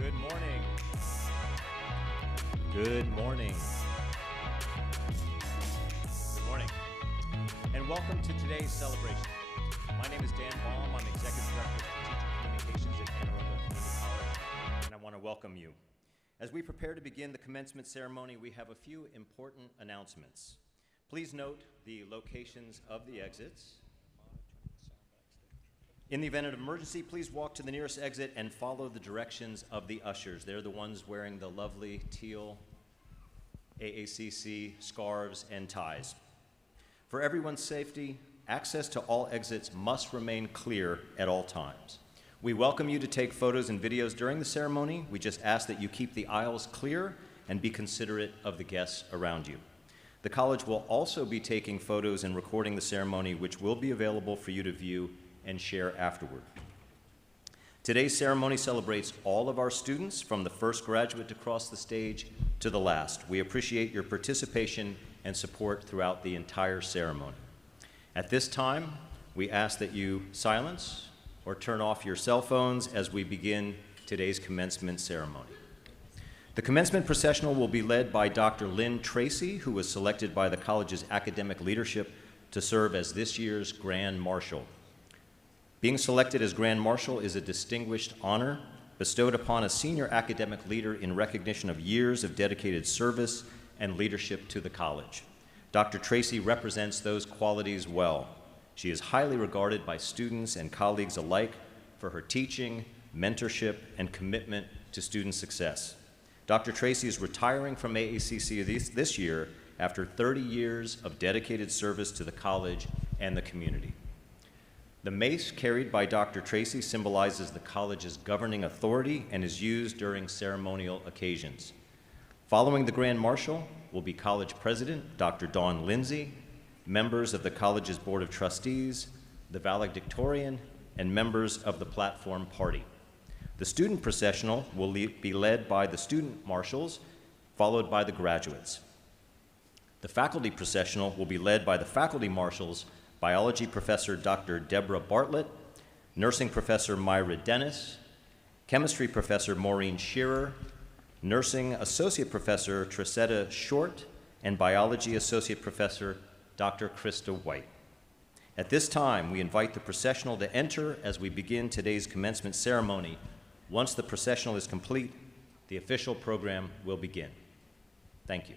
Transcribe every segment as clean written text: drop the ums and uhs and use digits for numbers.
Good morning. Good morning. Good morning. And welcome to today's celebration. My name is Dan Baum. I'm Executive Director of Strategic Communications at Arundel Community College, and I want to welcome you. As we prepare to begin the commencement ceremony, we have a few important announcements. Please note the locations of the exits. In the event of emergency, please walk to the nearest exit and follow the directions of the ushers. They're the ones wearing the lovely teal AACC scarves and ties. For everyone's safety, access to all exits must remain clear at all times. We welcome you to take photos and videos during the ceremony. We just ask that you keep the aisles clear and be considerate of the guests around you. The college will also be taking photos and recording the ceremony, which will be available for you to view and share afterward. Today's ceremony celebrates all of our students, from the first graduate to cross the stage to the last. We appreciate your participation and support throughout the entire ceremony. At this time, we ask that you silence or turn off your cell phones as we begin today's commencement ceremony. The commencement processional will be led by Dr. Lynn Tracy, who was selected by the college's academic leadership to serve as this year's Grand Marshal. Being selected as Grand Marshal is a distinguished honor bestowed upon a senior academic leader in recognition of years of dedicated service and leadership to the college. Dr. Tracy represents those qualities well. She is highly regarded by students and colleagues alike for her teaching, mentorship, and commitment to student success. Dr. Tracy is retiring from AACC this year after 30 years of dedicated service to the college and the community. The mace carried by Dr. Tracy symbolizes the college's governing authority and is used during ceremonial occasions. Following the Grand Marshal will be College President Dr. Dawn Lindsay, members of the college's Board of Trustees, the Valedictorian, and members of the Platform Party. The student processional will be led by the student marshals, followed by the graduates. The faculty processional will be led by the faculty marshals, Biology Professor Dr. Deborah Bartlett, Nursing Professor Myra Dennis, Chemistry Professor Maureen Shearer, Nursing Associate Professor Trisetta Short, and Biology Associate Professor Dr. Krista White. At this time, we invite the processional to enter as we begin today's commencement ceremony. Once the processional is complete, the official program will begin. Thank you.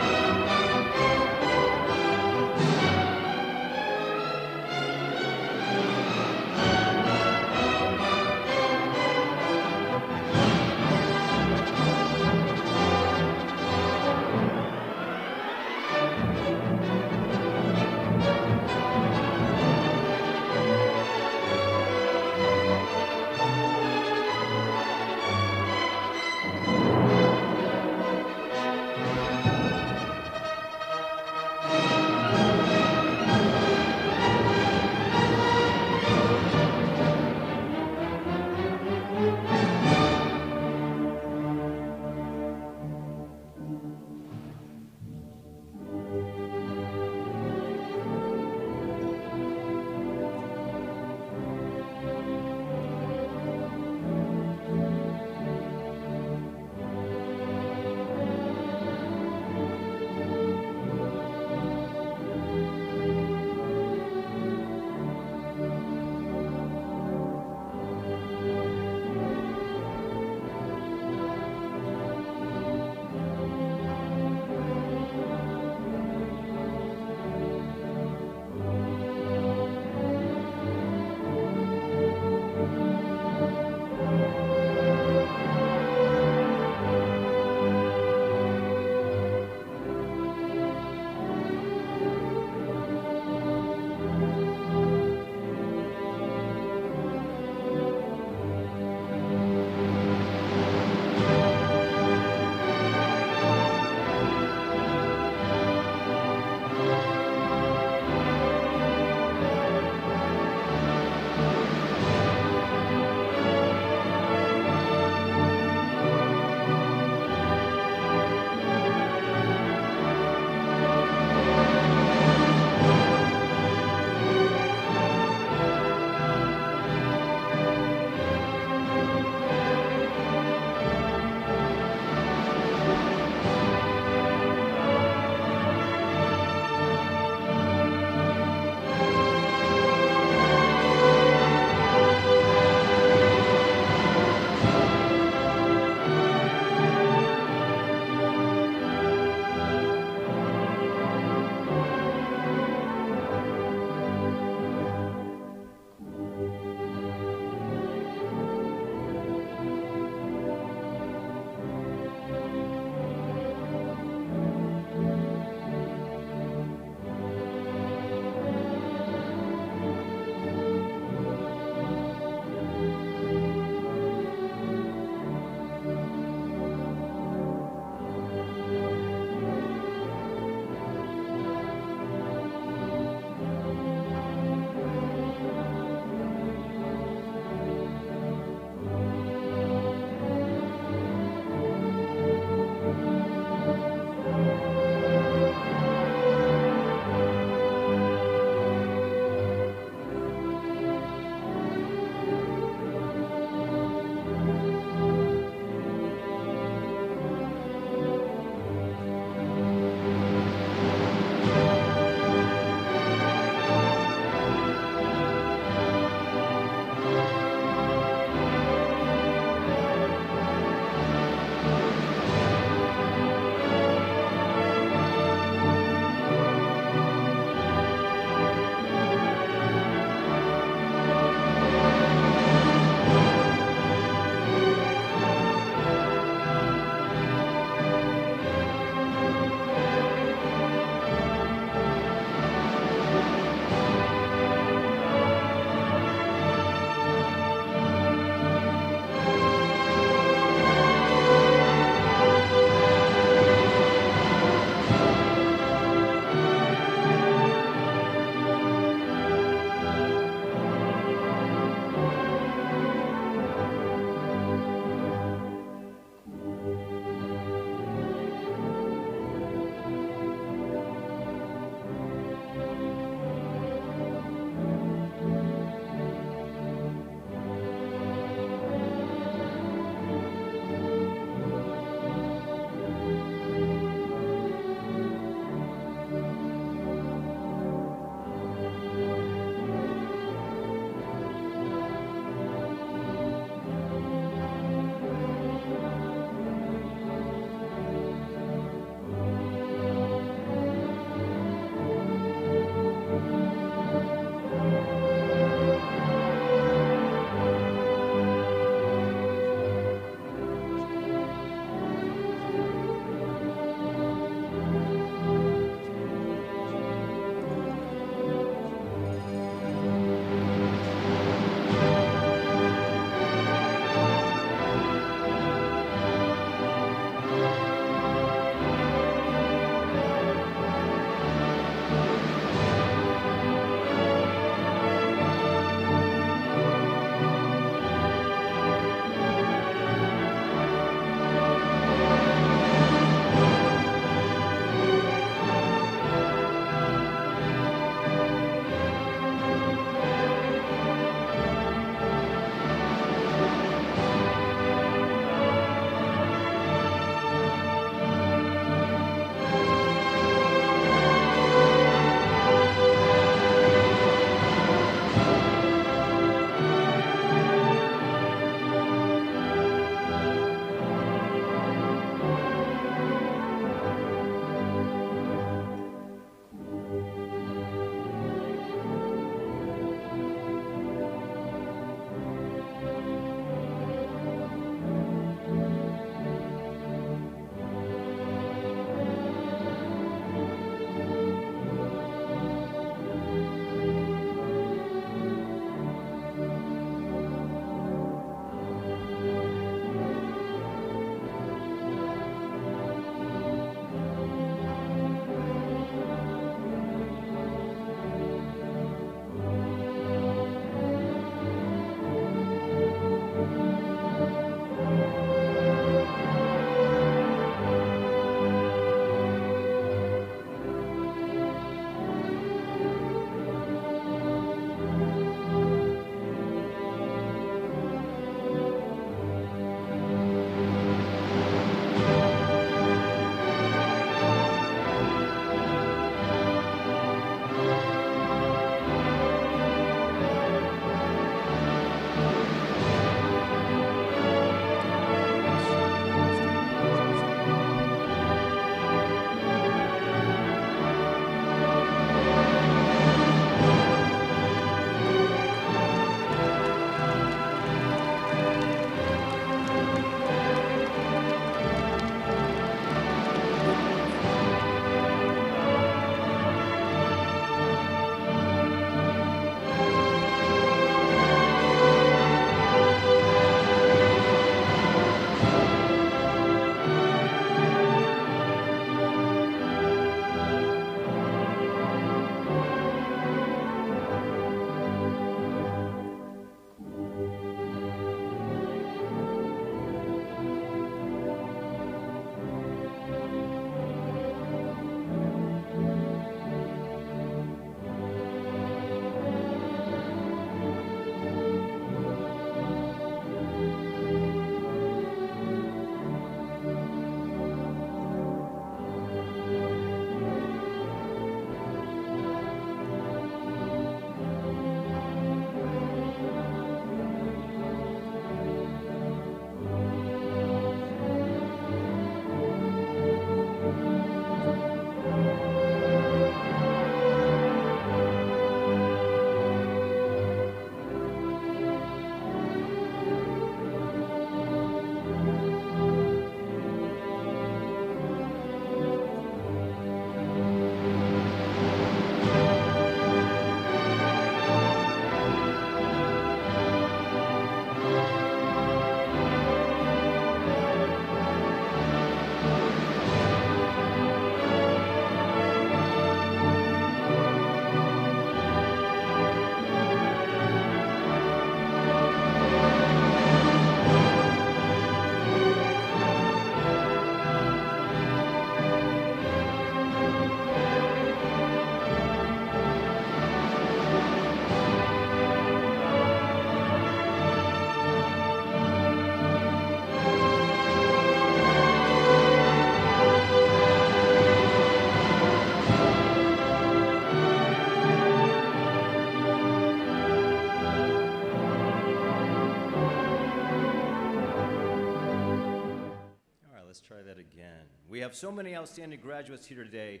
let's try that again. We have so many outstanding graduates here today,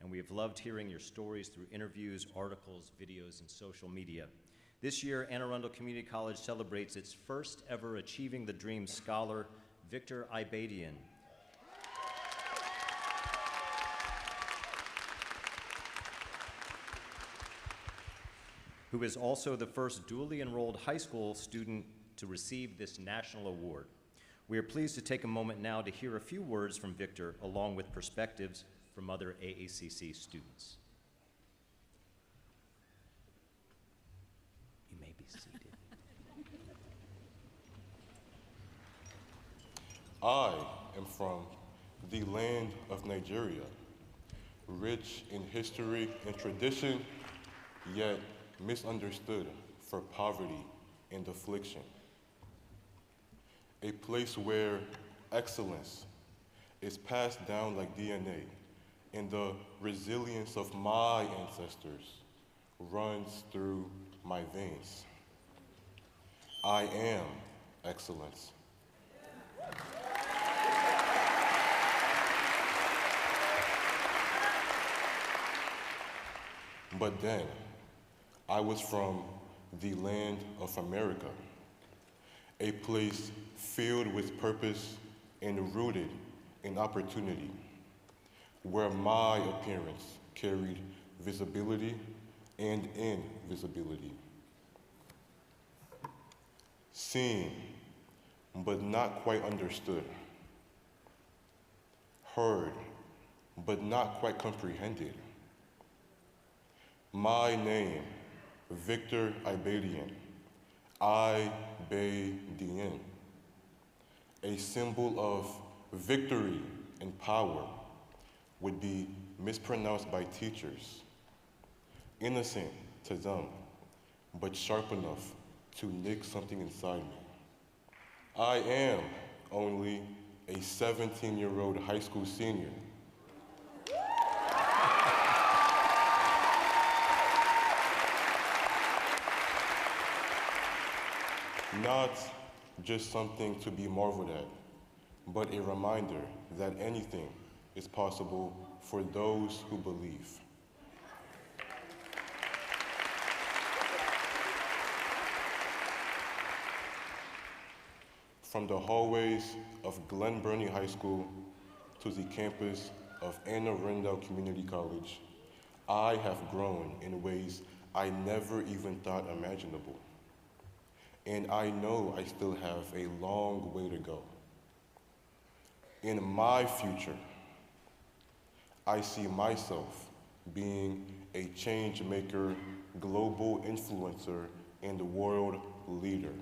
and we have loved hearing your stories through interviews, articles, videos, and social media. This year, Arundel Community College celebrates its first ever Achieving the Dream scholar, Victor Ibadian. Who is also the first dually enrolled high school student to receive this national award. We are pleased to take a moment now to hear a few words from Victor, along with perspectives from other AACC students. You may be seated. I am from the land of Nigeria, rich in history and tradition, yet misunderstood for poverty and affliction. A place where excellence is passed down like DNA, and the resilience of my ancestors runs through my veins. I am excellence. But then, I was from the land of America, a place filled with purpose and rooted in opportunity, where my appearance carried visibility and invisibility. Seen, but not quite understood. Heard, but not quite comprehended. My name, Victor Ibadian, I-Bay-D-N, a symbol of victory and power, would be mispronounced by teachers, innocent to them, but sharp enough to nick something inside me. I am only a 17-year-old high school senior. Not just something to be marveled at, but a reminder that anything is possible for those who believe. From the hallways of Glen Burnie High School to the campus of Arundel Community College, I have grown in ways I never even thought imaginable. And I know I still have a long way to go. In my future, I see myself being a change maker, global influencer, and world leader.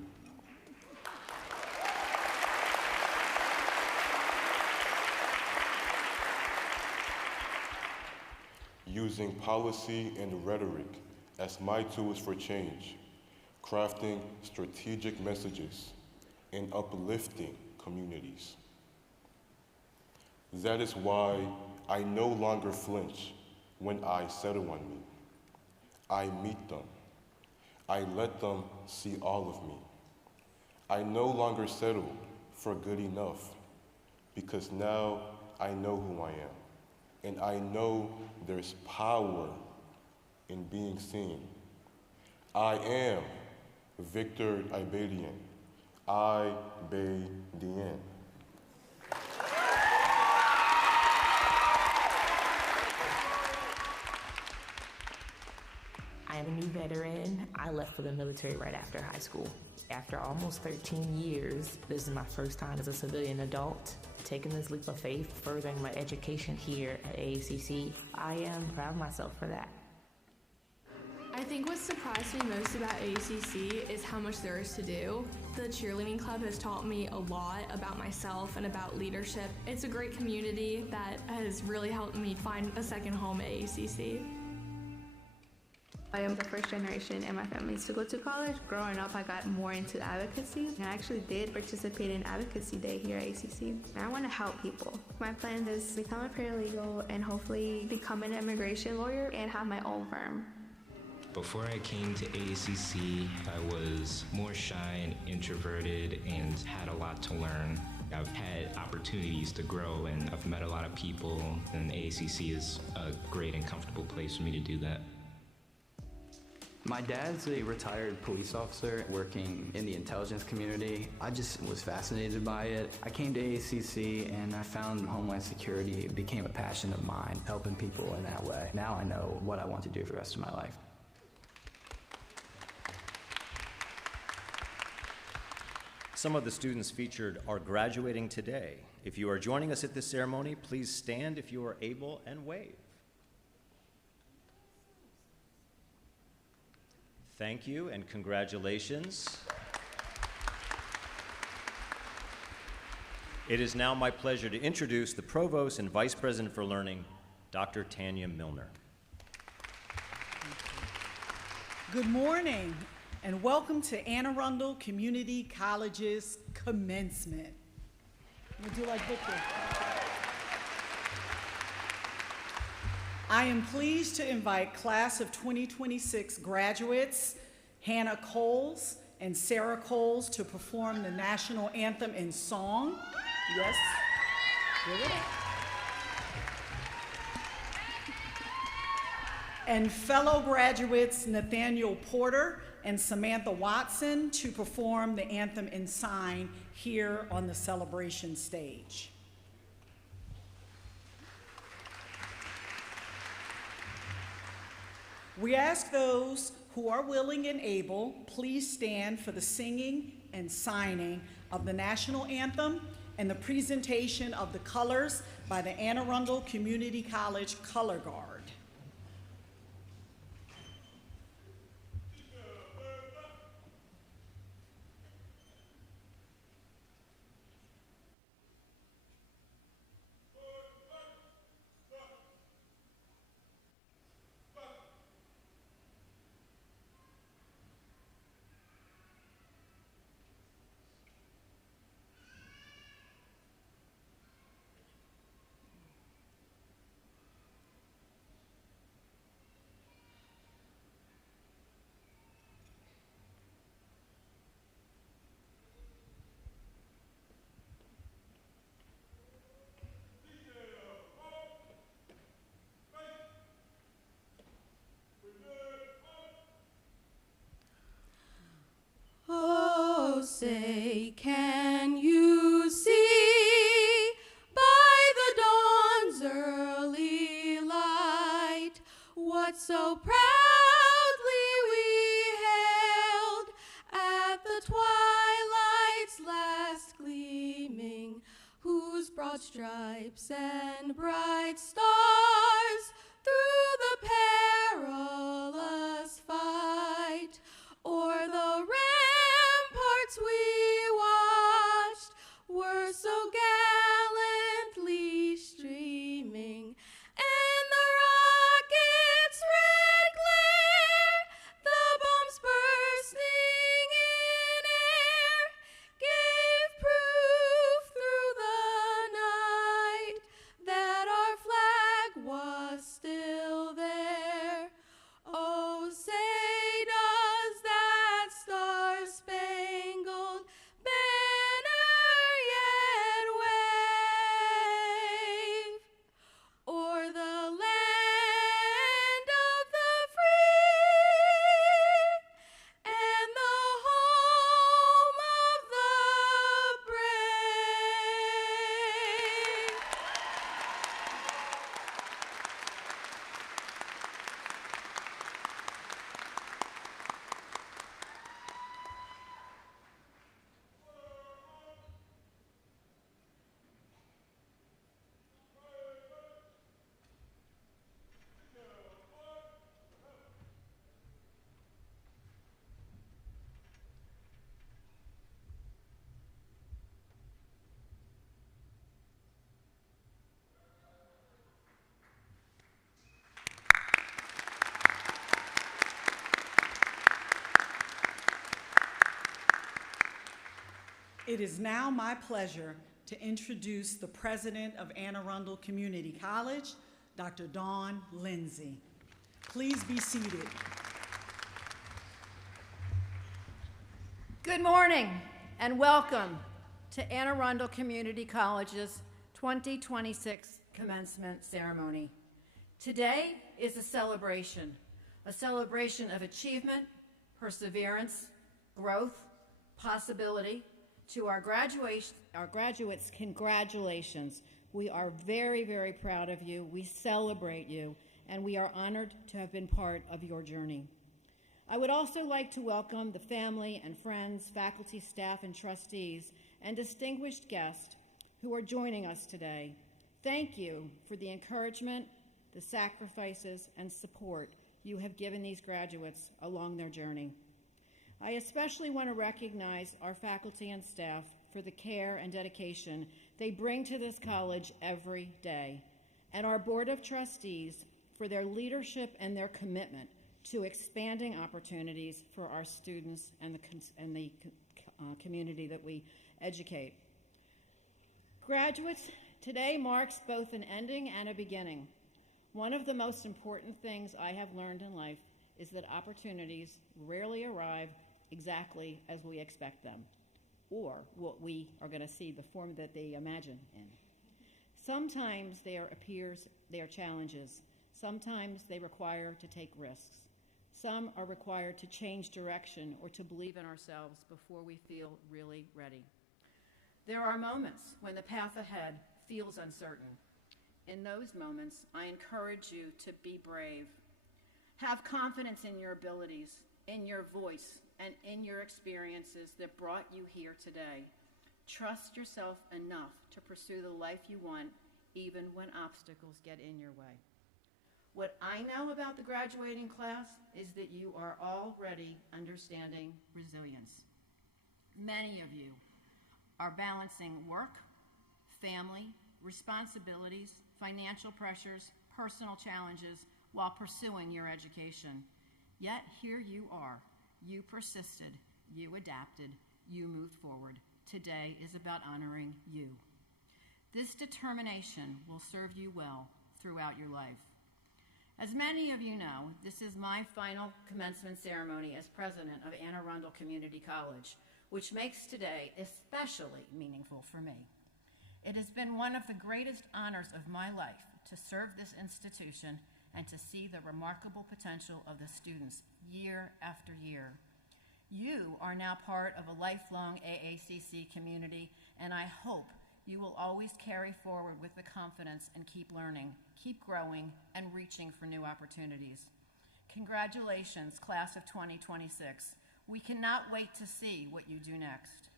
Using policy and rhetoric as my tools for change, crafting strategic messages, and uplifting communities. That is why I no longer flinch when I settle on me. I meet them. I let them see all of me. I no longer settle for good enough, because now I know who I am, and I know there's power in being seen. I am Victor Ibadian, I-Bay-D-N. I am a new veteran. I left for the military right after high school. After almost 13 years, this is my first time as a civilian adult, taking this leap of faith, furthering my education here at AACC. I am proud of myself for that. I think what surprised me most about AACC is how much there is to do. The cheerleading club has taught me a lot about myself and about leadership. It's a great community that has really helped me find a second home at AACC. I am the first generation in my family to go to college. Growing up, I got more into advocacy, and I actually did participate in Advocacy Day here at AACC. I want to help people. My plan is to become a paralegal and hopefully become an immigration lawyer and have my own firm. Before I came to AACC, I was more shy and introverted and had a lot to learn. I've had opportunities to grow, and I've met a lot of people, and AACC is a great and comfortable place for me to do that. My dad's a retired police officer working in the intelligence community. I just was fascinated by it. I came to AACC and I found Homeland Security. It became a passion of mine, helping people in that way. Now I know what I want to do for the rest of my life. Some of the students featured are graduating today. If you are joining us at this ceremony, please stand if you are able and wave. Thank you and congratulations. It is now my pleasure to introduce the Provost and Vice President for Learning, Dr. Tanya Milner. Good morning and welcome to Arundel Community College's commencement. Would you like Victor? I am pleased to invite class of 2026 graduates, Hannah Coles and Sarah Coles, to perform the national anthem in song. Yes, give it up. And fellow graduates, Nathaniel Porter and Samantha Watson, to perform the anthem in sign here on the celebration stage. We ask those who are willing and able, please stand for the singing and signing of the national anthem and the presentation of the colors by the Arundel Community College Color Guard. Say, can you see by the dawn's early light what so proudly we hailed at the twilight's last gleaming, whose broad stripes and bright stars through the perilous fight o'er the ramparts we watched were so gallantly streaming, and the rocket's red glare, the bombs bursting in air, gave proof through the night that our flag was still there. Oh, say does that star-spangled banner yet wave o'er the land of the free and the home of the brave? It is now my pleasure to introduce the president of Arundel Community College, Dr. Dawn Lindsay. Please be seated. Good morning and welcome to Arundel Community College's 2026 Commencement Ceremony. Today is a celebration of achievement, perseverance, growth, possibility. To our graduates, congratulations. We are very, very proud of you. We celebrate you, and we are honored to have been part of your journey. I would also like to welcome the family and friends, faculty, staff, and trustees, and distinguished guests who are joining us today. Thank you for the encouragement, the sacrifices, and support you have given these graduates along their journey. I especially want to recognize our faculty and staff for the care and dedication they bring to this college every day, and our Board of Trustees for their leadership and their commitment to expanding opportunities for our students and the community that we educate. Graduates, today marks both an ending and a beginning. One of the most important things I have learned in life is that opportunities rarely arrive exactly as we expect them, or what we are going to see, the form that they imagine in. Sometimes they are challenges. Sometimes they require to take risks. Some are required to change direction or to believe in ourselves before we feel really ready. There are moments when the path ahead feels uncertain. In those moments, I encourage you to be brave. Have confidence in your abilities, in your voice, and in your experiences that brought you here today. Trust yourself enough to pursue the life you want, even when obstacles get in your way. What I know about the graduating class is that you are already understanding resilience. Many of you are balancing work, family, responsibilities, financial pressures, personal challenges while pursuing your education. Yet here you are. You persisted, you adapted, you moved forward. Today is about honoring you. This determination will serve you well throughout your life. As many of you know, this is my final commencement ceremony as president of Arundel Community College, which makes today especially meaningful for me. It has been one of the greatest honors of my life to serve this institution and to see the remarkable potential of the students year after year. You are now part of a lifelong AACC community, and I hope you will always carry forward with the confidence and keep learning, keep growing, and reaching for new opportunities. Congratulations, class of 2026. We cannot wait to see what you do next.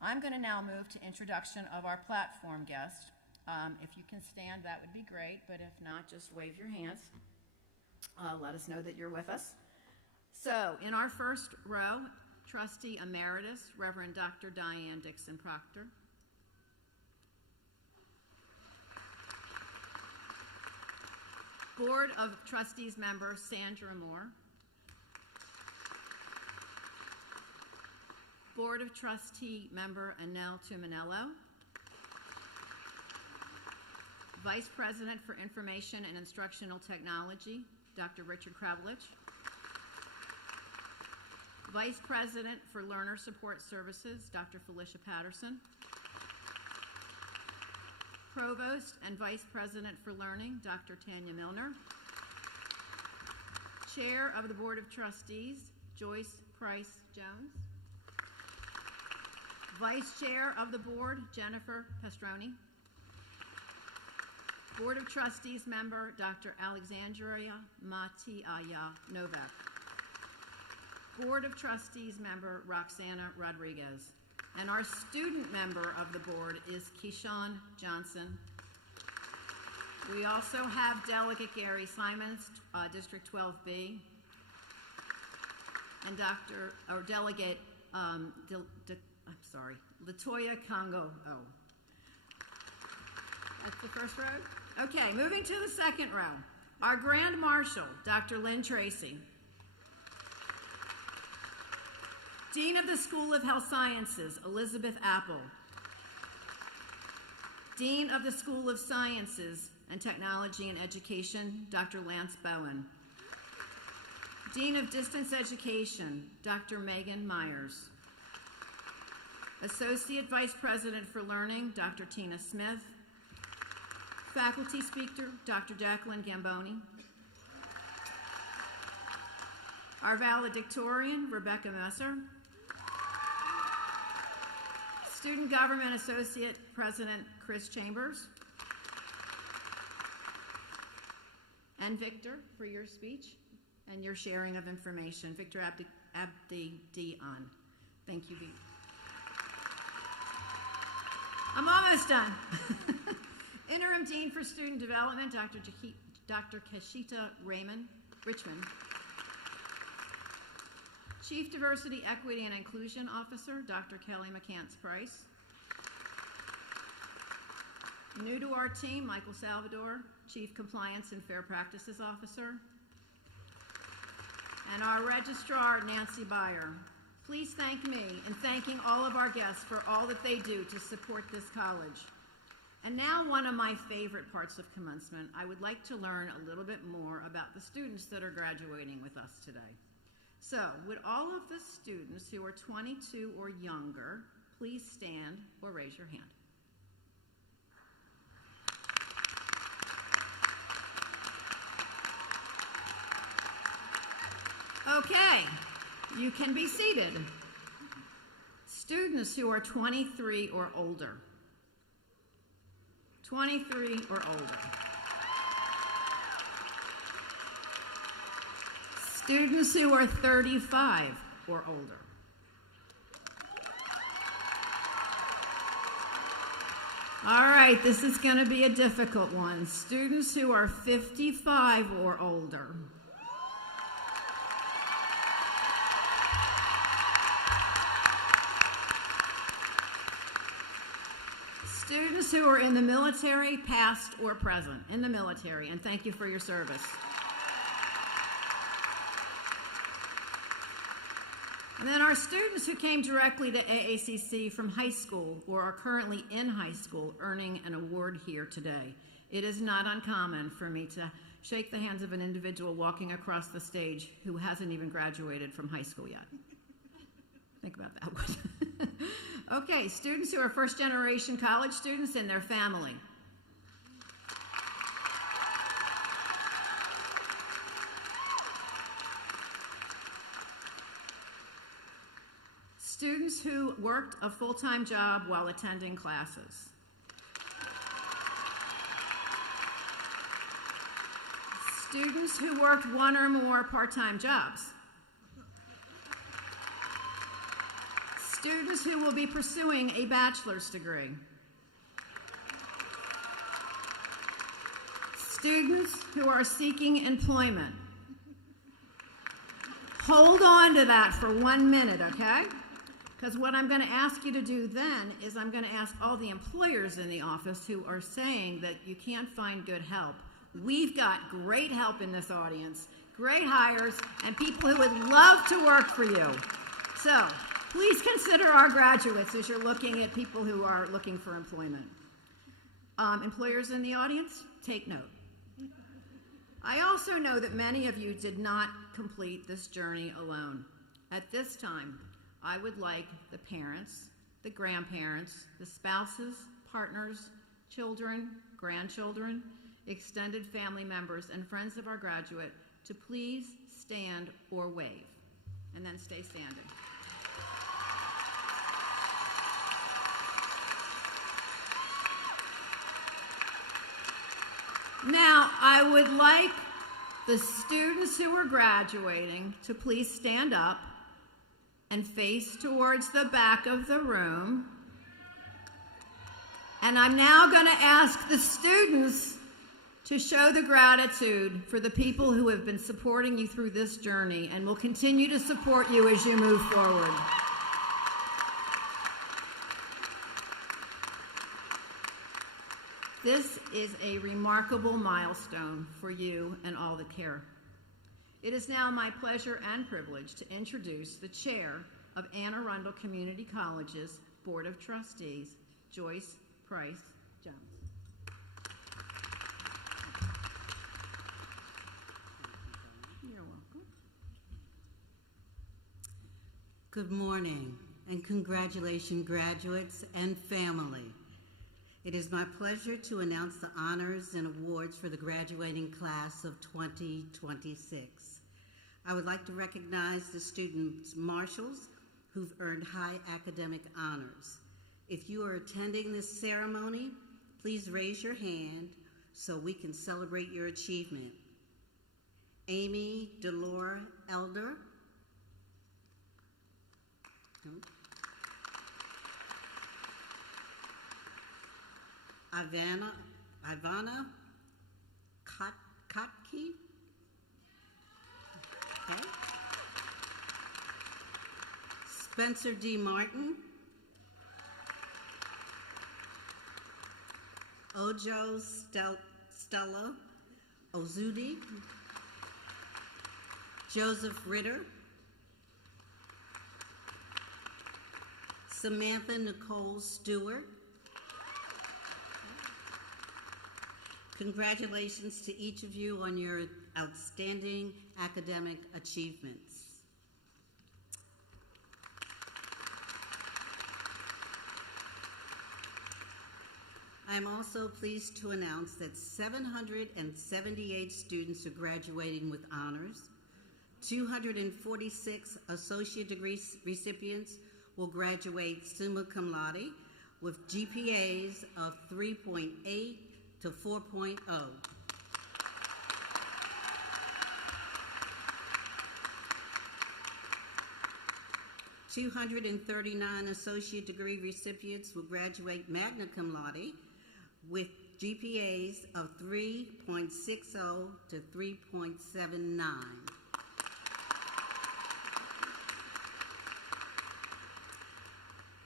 I'm going to now move to introduction of our platform guest. If you can stand, that would be great, but if not, just wave your hands. Let us know that you're with us. So, in our first row, Trustee Emeritus, Reverend Dr. Diane Dixon Proctor. Board of Trustees member, Sandra Moore. Board of Trustee member, Anel Tuminello. Vice President for Information and Instructional Technology, Dr. Richard Kravlich. Vice President for Learner Support Services, Dr. Felicia Patterson. Provost and Vice President for Learning, Dr. Tanya Milner. Chair of the Board of Trustees, Joyce Price Jones. Vice Chair of the Board, Jennifer Pastroni. Board of Trustees member, Dr. Alexandria Matiaya Novak. Board of Trustees member, Roxana Rodriguez. And our student member of the board is Keyshawn Johnson. We also have Delegate Gary Simons, District 12B, and Delegate Latoya Congo. Oh, that's the first row? Okay, moving to the second row. Our Grand Marshal, Dr. Lynn Tracy. Dean of the School of Health Sciences, Elizabeth Apple. Dean of the School of Sciences and Technology and Education, Dr. Lance Bowen. Dean of Distance Education, Dr. Megan Myers. Associate Vice President for Learning, Dr. Tina Smith. Faculty speaker, Dr. Jacqueline Gamboni. Our valedictorian, Rebecca Messer. Student Government Associate President, Chris Chambers. And Victor, for your speech and your sharing of information. Victor Abdi-Dion. Thank you, Victor. I'm almost done. Interim Dean for Student Development, Dr. Kashita Richmond. Chief Diversity, Equity, and Inclusion Officer, Dr. Kelly McCants-Price. New to our team, Michael Salvador, Chief Compliance and Fair Practices Officer. And our Registrar, Nancy Byer. Please thank me in thanking all of our guests for all that they do to support this college. And now one of my favorite parts of commencement, I would like to learn a little bit more about the students that are graduating with us today. So, would all of the students who are 22 or younger please stand or raise your hand? Okay, you can be seated. Students who are 23 or older. 23 or older. Students who are 35 or older. All right, this is going to be a difficult one. Students who are 55 or older. Students who are in the military, past or present, in the military, and thank you for your service. And then our students who came directly to AACC from high school or are currently in high school earning an award here today. It is not uncommon for me to shake the hands of an individual walking across the stage who hasn't even graduated from high school yet. Think about that one. Okay, students who are first-generation college students and their family. Students who worked a full-time job while attending classes. Students who worked one or more part-time jobs. Students who will be pursuing a bachelor's degree. Students who are seeking employment. Hold on to that for 1 minute, okay? Because what I'm going to ask you to do then is I'm going to ask all the employers in the office who are saying that you can't find good help. We've got great help in this audience, great hires, and people who would love to work for you. So please consider our graduates as you're looking at people who are looking for employment. Employers in the audience, take note. I also know that many of you did not complete this journey alone. At this time, I would like the parents, the grandparents, the spouses, partners, children, grandchildren, extended family members, and friends of our graduate to please stand or wave, and then stay standing. Now, I would like the students who are graduating to please stand up and face towards the back of the room. And I'm now going to ask the students to show the gratitude for the people who have been supporting you through this journey and will continue to support you as you move forward. This is a remarkable milestone for you and all that care. It is now my pleasure and privilege to introduce the chair of Anne Arundel Community College's Board of Trustees, Joyce Price Jones. You're welcome. Good morning. and congratulations, graduates and family. It is my pleasure to announce the honors and awards for the graduating class of 2026. I would like to recognize the student marshals who've earned high academic honors. If you are attending this ceremony, please raise your hand so we can celebrate your achievement. Amy Delora Elder. Ivana Kotke. Okay. Spencer D. Martin. Ojo Stella Ozudi. Joseph Ritter. Samantha Nicole Stewart. Congratulations to each of you on your outstanding academic achievements. I am also pleased to announce that 778 students are graduating with honors. 246 associate degree recipients will graduate summa cum laude with GPAs of 3.8 to 4.0. $239 associate degree recipients will graduate magna cum laude with GPAs of 3.60 to 3.79.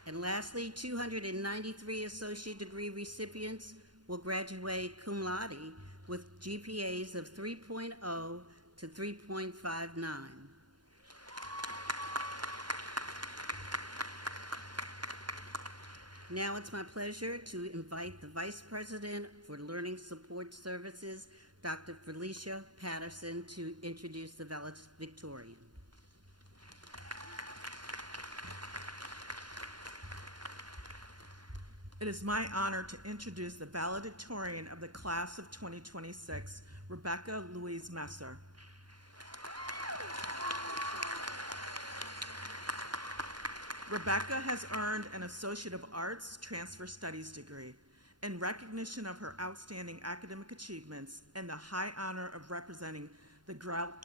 And lastly, 293 associate degree recipients will graduate cum laude with GPAs of 3.0 to 3.59. Now it's my pleasure to invite the Vice President for Learning Support Services, Dr. Felicia Patterson, to introduce the valedictorian. It is my honor to introduce the valedictorian of the class of 2026, Rebecca Louise Messer. Rebecca has earned an Associate of Arts Transfer Studies degree. In recognition of her outstanding academic achievements and the high honor of representing the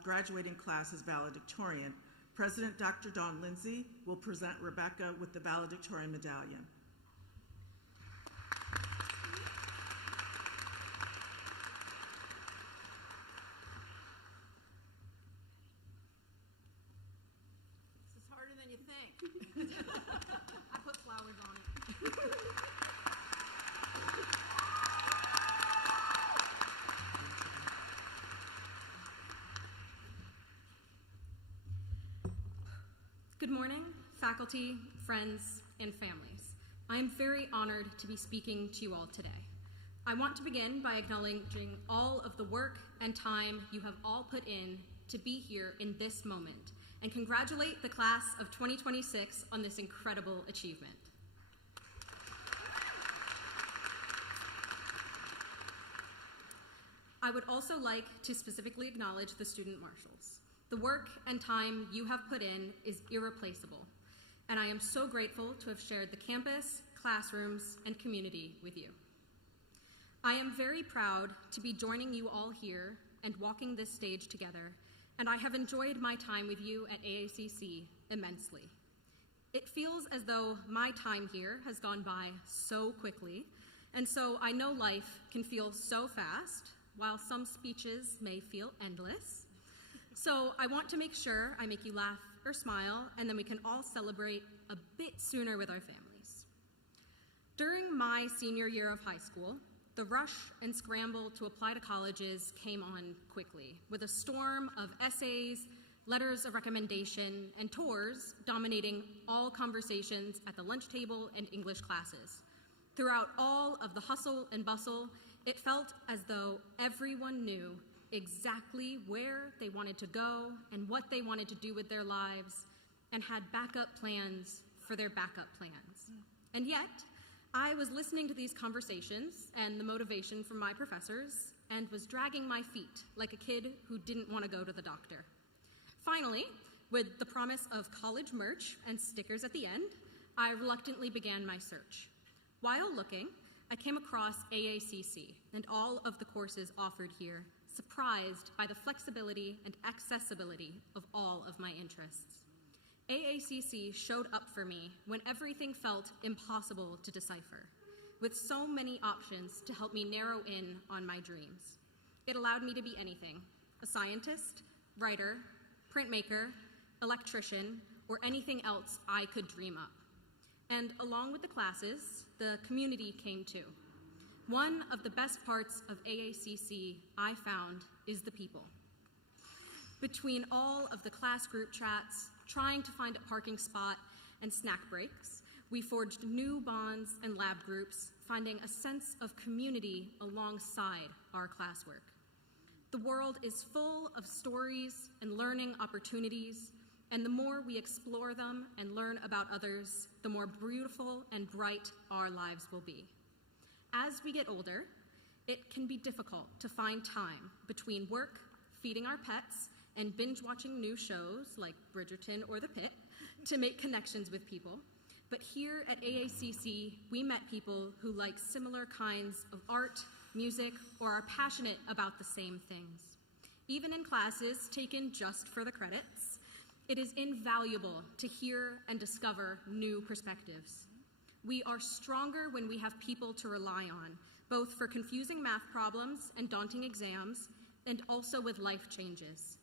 graduating class as valedictorian, President Dr. Dawn Lindsay will present Rebecca with the valedictorian medallion. I put flowers on it. Good morning, faculty, friends, and families. I am very honored to be speaking to you all today. I want to begin by acknowledging all of the work and time you have all put in to be here in this moment, and congratulate the class of 2026 on this incredible achievement. I would also like to specifically acknowledge the student marshals. The work and time you have put in is irreplaceable, and I am so grateful to have shared the campus, classrooms, and community with you. I am very proud to be joining you all here and walking this stage together, and I have enjoyed my time with you at AACC immensely. It feels as though my time here has gone by so quickly, and so I know life can feel so fast, while some speeches may feel endless. So I want to make sure I make you laugh or smile, and then we can all celebrate a bit sooner with our families. During my senior year of high school, the rush and scramble to apply to colleges came on quickly, with a storm of essays, letters of recommendation, and tours dominating all conversations at the lunch table and English classes. Throughout all of the hustle and bustle, it felt as though everyone knew exactly where they wanted to go and what they wanted to do with their lives, and had backup plans for their backup plans. And yet, I was listening to these conversations and the motivation from my professors and was dragging my feet like a kid who didn't want to go to the doctor. Finally, with the promise of college merch and stickers at the end, I reluctantly began my search. While looking, I came across AACC and all of the courses offered here, surprised by the flexibility and accessibility of all of my interests. AACC showed up for me when everything felt impossible to decipher, with so many options to help me narrow in on my dreams. It allowed me to be anything: a scientist, writer, printmaker, electrician, or anything else I could dream up. And along with the classes, the community came too. One of the best parts of AACC I found is the people. Between all of the class group chats, trying to find a parking spot, and snack breaks, we forged new bonds and lab groups, finding a sense of community alongside our classwork. The world is full of stories and learning opportunities, and the more we explore them and learn about others, the more beautiful and bright our lives will be. As we get older, it can be difficult to find time between work, feeding our pets, and binge-watching new shows like Bridgerton or The Pit to make connections with people. But here at AACC, we met people who like similar kinds of art, music, or are passionate about the same things. Even in classes taken just for the credits, it is invaluable to hear and discover new perspectives. We are stronger when we have people to rely on, both for confusing math problems and daunting exams, and also with life changes.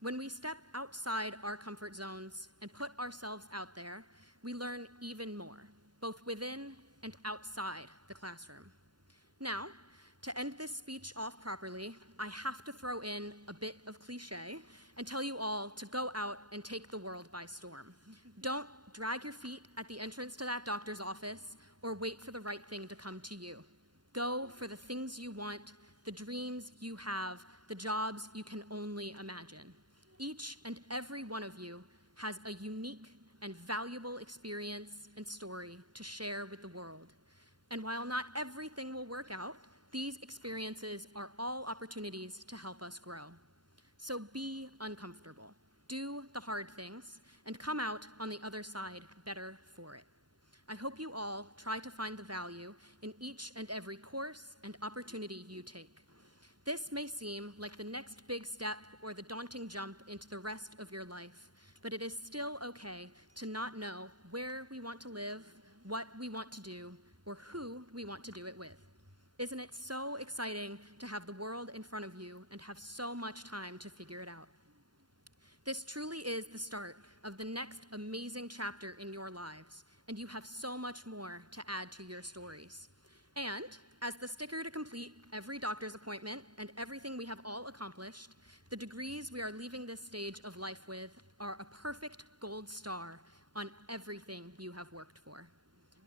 When we step outside our comfort zones and put ourselves out there, we learn even more, both within and outside the classroom. Now, to end this speech off properly, I have to throw in a bit of cliche and tell you all to go out and take the world by storm. Don't drag your feet at the entrance to that doctor's office or wait for the right thing to come to you. Go for the things you want, the dreams you have, the jobs you can only imagine. Each and every one of you has a unique and valuable experience and story to share with the world. And while not everything will work out, these experiences are all opportunities to help us grow. So be uncomfortable, do the hard things, and come out on the other side better for it. I hope you all try to find the value in each and every course and opportunity you take. This may seem like the next big step or the daunting jump into the rest of your life, but it is still okay to not know where we want to live, what we want to do, or who we want to do it with. Isn't it so exciting to have the world in front of you and have so much time to figure it out? This truly is the start of the next amazing chapter in your lives, and you have so much more to add to your stories. And as the sticker to complete every doctor's appointment and everything we have all accomplished, the degrees we are leaving this stage of life with are a perfect gold star on everything you have worked for.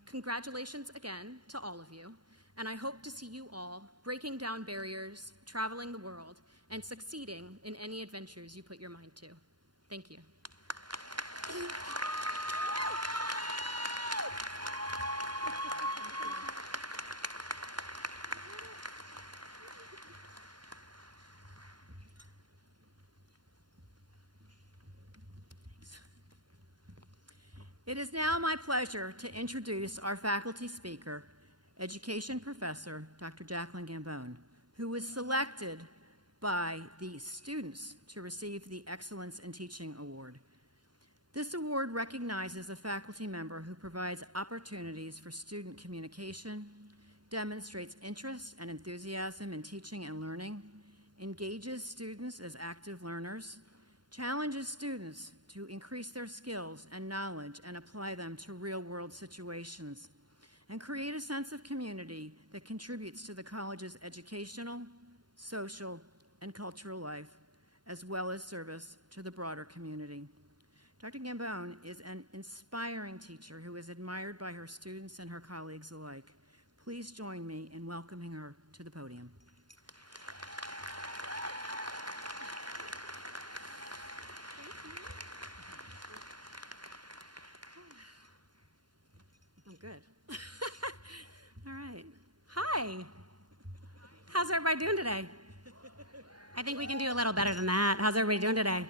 Congratulations again to all of you, and I hope to see you all breaking down barriers, traveling the world, and succeeding in any adventures you put your mind to. Thank you. It is now my pleasure to introduce our faculty speaker, education professor, Dr. Jacqueline Gambone, who was selected by the students to receive the Excellence in Teaching Award. This award recognizes a faculty member who provides opportunities for student communication, demonstrates interest and enthusiasm in teaching and learning, engages students as active learners, challenges students to increase their skills and knowledge and apply them to real-world situations, and create a sense of community that contributes to the college's educational, social, and cultural life, as well as service to the broader community. Dr. Gambone is an inspiring teacher who is admired by her students and her colleagues alike. Please join me in welcoming her to the podium. good. All right. Hi. How's everybody doing today? I think we can do a little better than that. How's everybody doing today?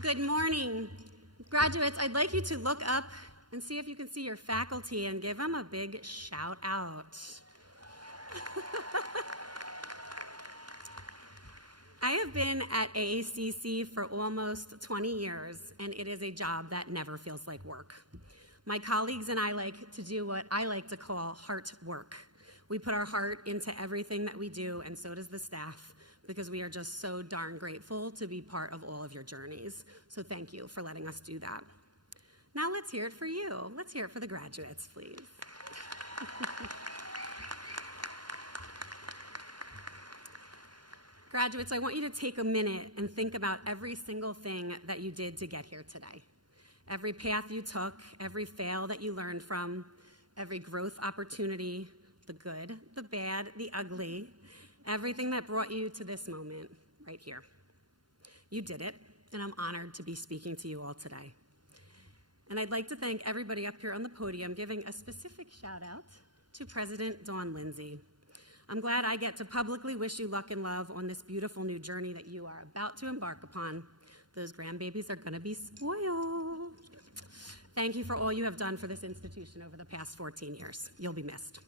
Good morning. Graduates, I'd like you to look up and see if you can see your faculty and give them a big shout out. I have been at AACC for almost 20 years, and it is a job that never feels like work. My colleagues and I like to do what I like to call heart work. We put our heart into everything that we do, and so does the staff, because we are just so darn grateful to be part of all of your journeys. So thank you for letting us do that. Now let's hear it for you. Let's hear it for the graduates, please. Graduates, I want you to take a minute and think about every single thing that you did to get here today. Every path you took, every fail that you learned from, every growth opportunity, the good, the bad, the ugly, everything that brought you to this moment right here. You did it, and I'm honored to be speaking to you all today. And I'd like to thank everybody up here on the podium, giving a specific shout out to President Dawn Lindsay. I'm glad I get to publicly wish you luck and love on this beautiful new journey that you are about to embark upon. Those grandbabies are going to be spoiled. Thank you for all you have done for this institution over the past 14 years. You'll be missed.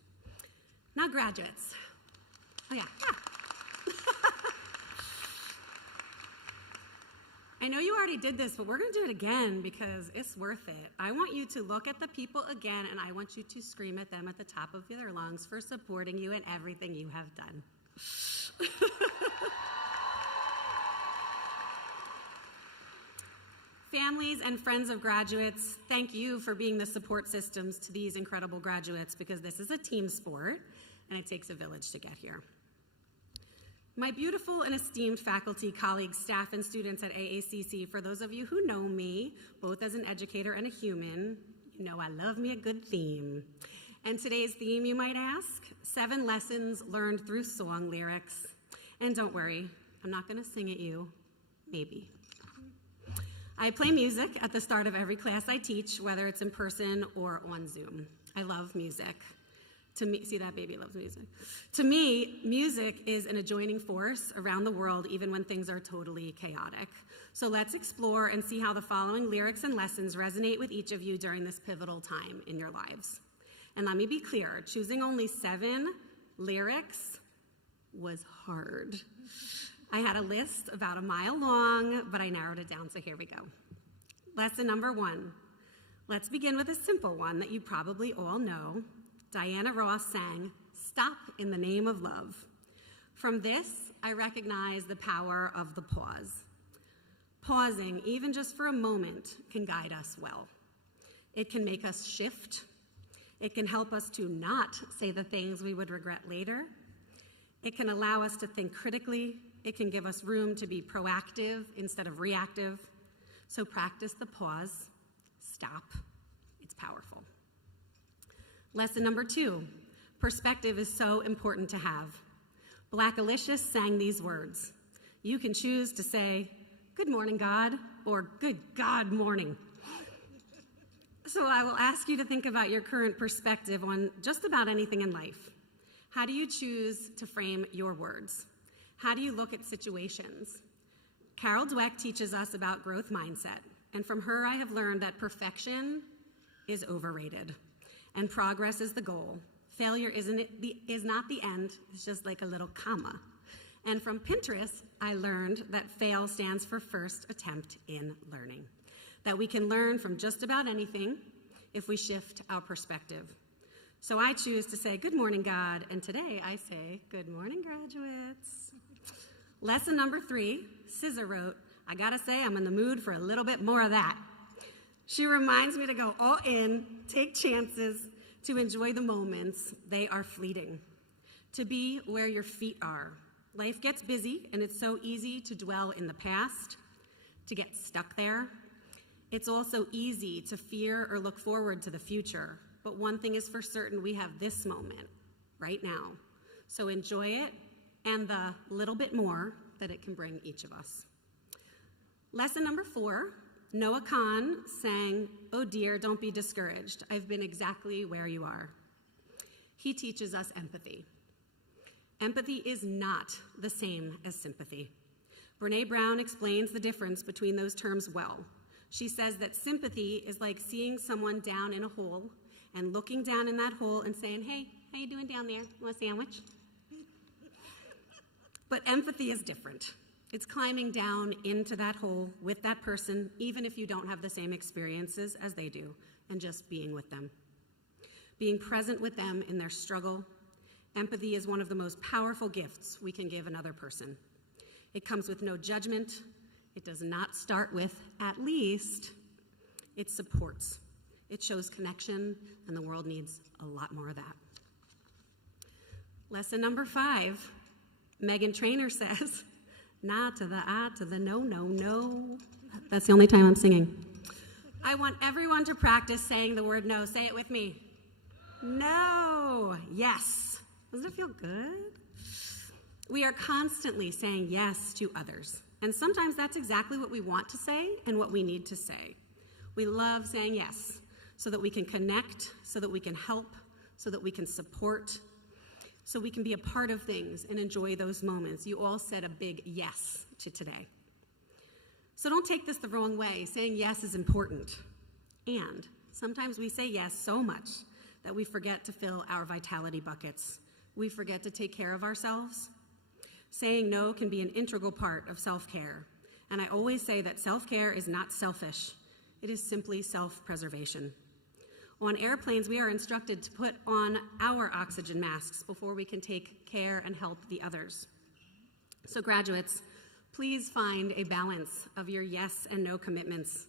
Now, graduates. Oh, yeah. I know you already did this, but we're going to do it again because it's worth it. I want you to look at the people again, and I want you to scream at them at the top of their lungs for supporting you in everything you have done. Families and friends of graduates, thank you for being the support systems to these incredible graduates, because this is a team sport, and it takes a village to get here. My beautiful and esteemed faculty, colleagues, staff, and students at AACC, for those of you who know me, both as an educator and a human, you know I love me a good theme. And today's theme, you might ask, 7 lessons learned through song lyrics. And don't worry, I'm not going to sing at you, maybe. I play music at the start of every class I teach, whether it's in person or on Zoom. I love music. To me, see that baby loves music. To me, music is an adjoining force around the world, even when things are totally chaotic. So let's explore and see how the following lyrics and lessons resonate with each of you during this pivotal time in your lives. And let me be clear, choosing only 7 lyrics was hard. I had a list about a mile long, but I narrowed it down, so here we go. Lesson number 1. Let's begin with a simple one that you probably all know. Diana Ross sang, "Stop in the Name of Love." From this, I recognize the power of the pause. Pausing, even just for a moment, can guide us well. It can make us shift. It can help us to not say the things we would regret later. It can allow us to think critically. It can give us room to be proactive instead of reactive. So practice the pause. Stop. It's powerful. Lesson number 2, perspective is so important to have. Black Alicious sang these words. You can choose to say, "Good morning, God," or "Good God morning." So I will ask you to think about your current perspective on just about anything in life. How do you choose to frame your words? How do you look at situations? Carol Dweck teaches us about growth mindset, and from her I have learned that perfection is overrated. And progress is the goal. Failure is not the end, it's just like a little comma. And from Pinterest, I learned that FAIL stands for first attempt in learning. That we can learn from just about anything if we shift our perspective. So I choose to say, "Good morning, God," and today I say, "Good morning, graduates." Lesson number 3, Scissor wrote, "I gotta say I'm in the mood for a little bit more of that." She reminds me to go all in, take chances, to enjoy the moments. They are fleeting. To be where your feet are. Life gets busy, and it's so easy to dwell in the past, to get stuck there. It's also easy to fear or look forward to the future. But one thing is for certain, we have this moment right now. So enjoy it and the little bit more that it can bring each of us. Lesson number 4, Noah Kahn sang, "Oh dear, don't be discouraged. I've been exactly where you are." He teaches us empathy. Empathy is not the same as sympathy. Brene Brown explains the difference between those terms well. She says that sympathy is like seeing someone down in a hole and looking down in that hole and saying, "Hey, how you doing down there? Want a sandwich?" But empathy is different. It's climbing down into that hole with that person, even if you don't have the same experiences as they do, and just being with them. Being present with them in their struggle. Empathy is one of the most powerful gifts we can give another person. It comes with no judgment. It does not start with "at least." It supports. It shows connection, and the world needs a lot more of that. Lesson number 5, Megan Trainor says, "Nah to the ah to the no, no, no." That's the only time I'm singing. I want everyone to practice saying the word no. Say it with me. No. Yes. Doesn't it feel good? We are constantly saying yes to others. And sometimes that's exactly what we want to say and what we need to say. We love saying yes so that we can connect, so that we can help, so that we can support, so we can be a part of things and enjoy those moments. You all said a big yes to today. So don't take this the wrong way. Saying yes is important. And sometimes we say yes so much that we forget to fill our vitality buckets. We forget to take care of ourselves. Saying no can be an integral part of self-care. And I always say that self-care is not selfish. It is simply self-preservation. On airplanes, we are instructed to put on our oxygen masks before we can take care and help the others. So graduates, please find a balance of your yes and no commitments.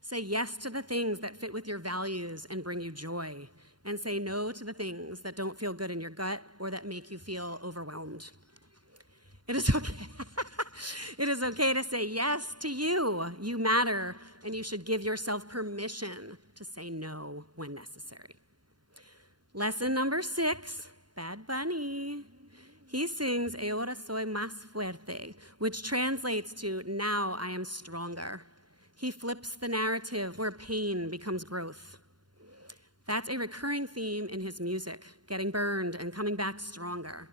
Say yes to the things that fit with your values and bring you joy, and say no to the things that don't feel good in your gut or that make you feel overwhelmed. It is okay. It is okay to say yes to you. You matter, and you should give yourself permission to say no when necessary. Lesson number 6, Bad Bunny. He sings "Ahora soy más fuerte," which translates to "now I am stronger." He flips the narrative where pain becomes growth. That's a recurring theme in his music, getting burned and coming back stronger.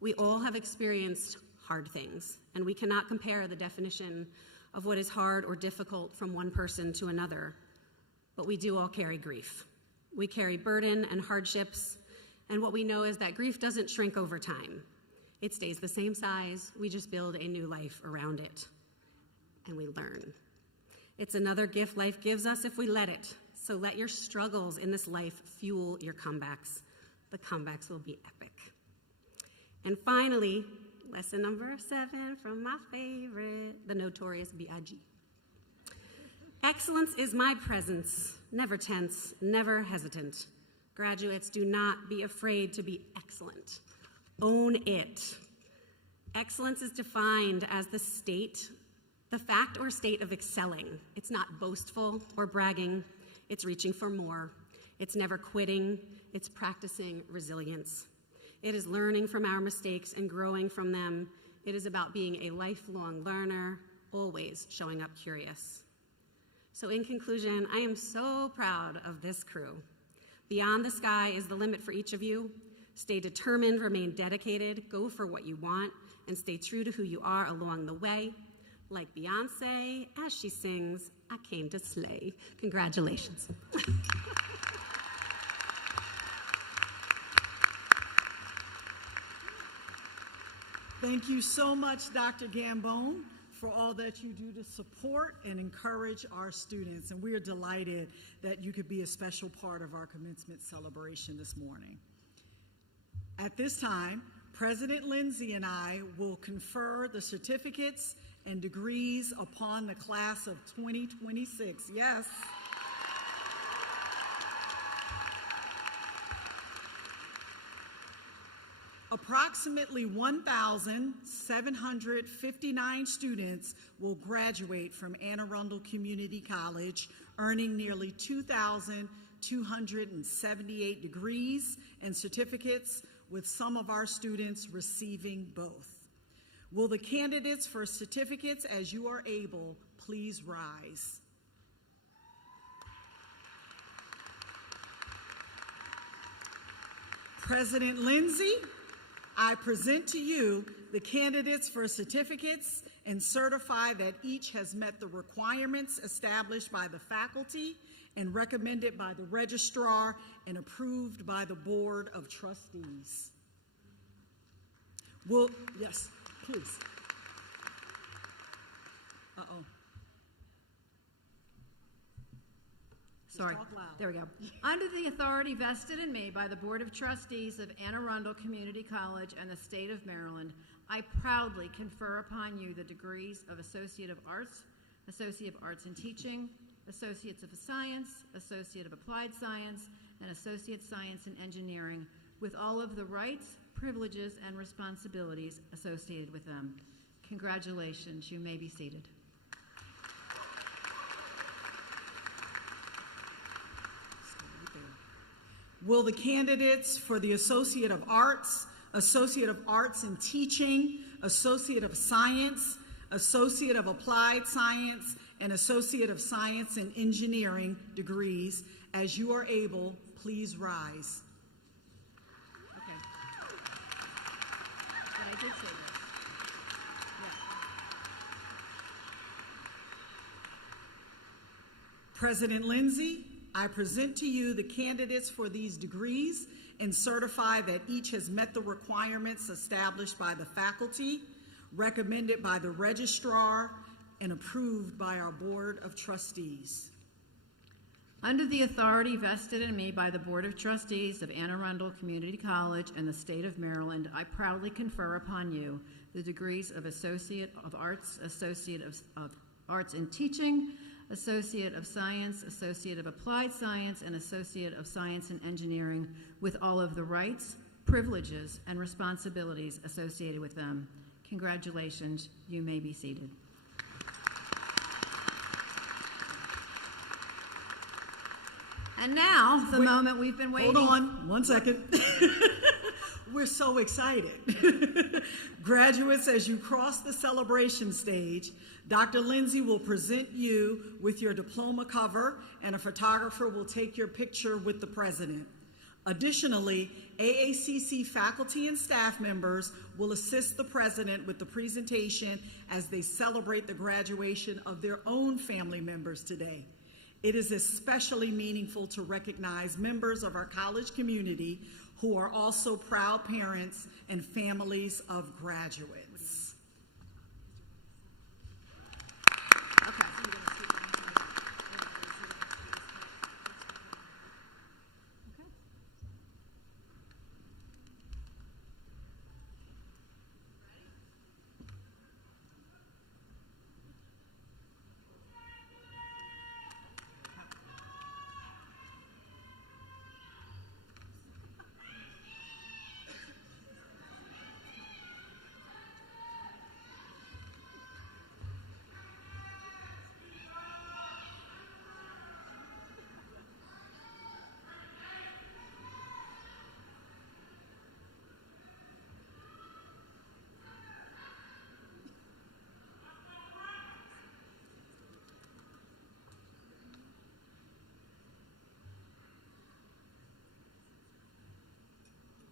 We all have experienced hard things, and we cannot compare the definition of what is hard or difficult from one person to another. But we do all carry grief. We carry burden and hardships, and what we know is that grief doesn't shrink over time. It stays the same size. We just build a new life around it, and we learn. It's another gift life gives us if we let it. So let your struggles in this life fuel your comebacks. The comebacks will be epic. And finally, lesson number 7 from my favorite, the Notorious B.I.G. Excellence is my presence, never tense, never hesitant. Graduates, do not be afraid to be excellent. Own it. Excellence is defined as the fact or state of excelling. It's not boastful or bragging. It's reaching for more. It's never quitting. It's practicing resilience. It is learning from our mistakes and growing from them. It is about being a lifelong learner, always showing up curious. So in conclusion, I am so proud of this crew. Beyond the sky is the limit for each of you. Stay determined, remain dedicated, go for what you want, and stay true to who you are along the way. Like Beyonce, as she sings, "I came to slay." Congratulations. Thank you so much, Dr. Gambone, for all that you do to support and encourage our students. And we are delighted that you could be a special part of our commencement celebration this morning. At this time, President Lindsay and I will confer the certificates and degrees upon the class of 2026. Yes. Approximately 1,759 students will graduate from Arundel Community College, earning nearly 2,278 degrees and certificates, with some of our students receiving both. Will the candidates for certificates, as you are able, please rise? President Lindsay, I present to you the candidates for certificates and certify that each has met the requirements established by the faculty and recommended by the registrar and approved by the Board of Trustees. Yes, please. Uh-oh. Sorry. Talk loud. There we go. Under the authority vested in me by the Board of Trustees of Arundel Community College and the State of Maryland, I proudly confer upon you the degrees of Associate of Arts, Associate of Arts in Teaching, Associates of Science, Associate of Applied Science, and Associate Science in Engineering, with all of the rights, privileges, and responsibilities associated with them. Congratulations. You may be seated. Will the candidates for the Associate of Arts, Associate of Arts in Teaching, Associate of Science, Associate of Applied Science, and Associate of Science in Engineering degrees, as you are able, please rise. Okay. But I did say this. President Lindsay, I present to you the candidates for these degrees and certify that each has met the requirements established by the faculty, recommended by the registrar, and approved by our Board of Trustees. Under the authority vested in me by the Board of Trustees of Arundel Community College and the State of Maryland, I proudly confer upon you the degrees of Associate of Arts, Associate of Arts in Teaching, Associate of Science, Associate of Applied Science, and Associate of Science in Engineering, with all of the rights, privileges, and responsibilities associated with them. Congratulations. You may be seated. And now, the moment we've been waiting. Hold on, 1 second. We're so excited. Graduates, as you cross the celebration stage, Dr. Lindsay will present you with your diploma cover, and a photographer will take your picture with the president. Additionally, AACC faculty and staff members will assist the president with the presentation as they celebrate the graduation of their own family members today. It is especially meaningful to recognize members of our college community who are also proud parents and families of graduates. Okay.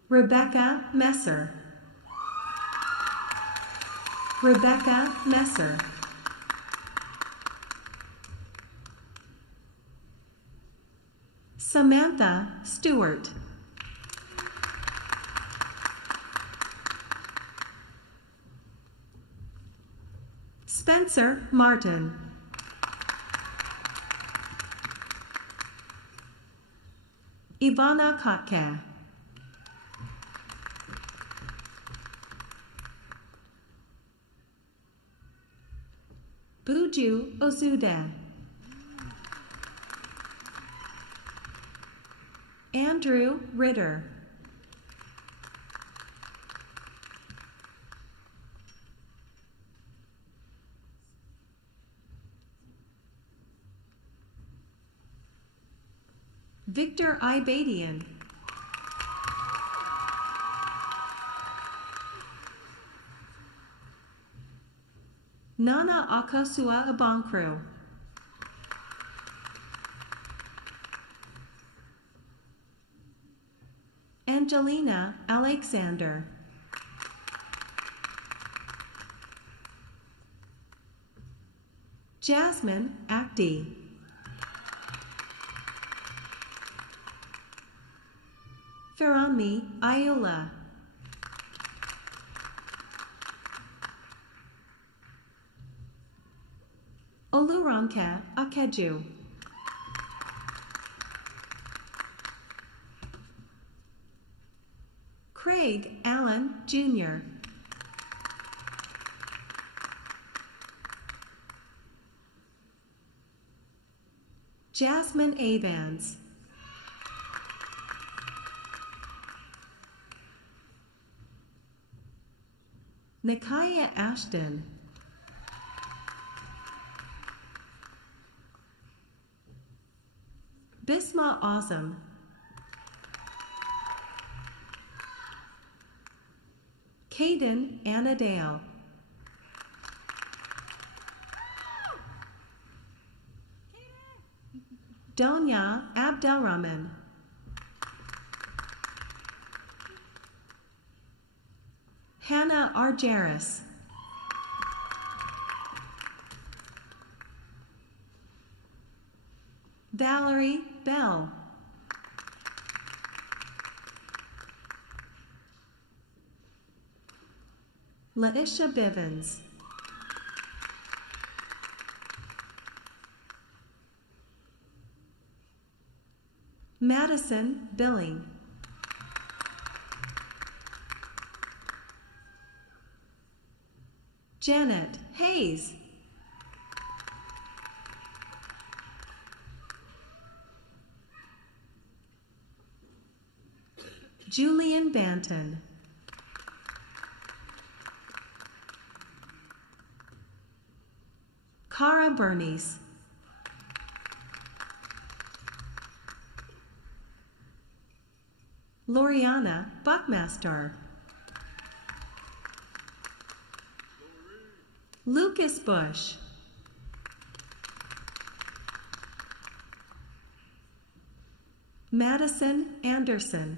Rebecca Messer. Rebecca Messer. Samantha Stewart. Spencer Martin. Ivana Kotka. Buju Ozuda. Andrew Ritter. Victor Ibadian. Nana Akosua Abankru. And Angelina Alexander. Jasmine Acti. Farami Ayula. Oluronke Akeju. Craig Allen Jr. Jasmine Avans. Nikaya Ashton. Bisma Awesome. Caden Annadale. Donya Abdelrahman. Hannah Argeris. Valerie Bell. Laisha Bivens. Madison Billing. Janet Hayes. Julian Banton. Cara Bernice. Loriana Buckmaster. Lucas Bush. Madison Anderson.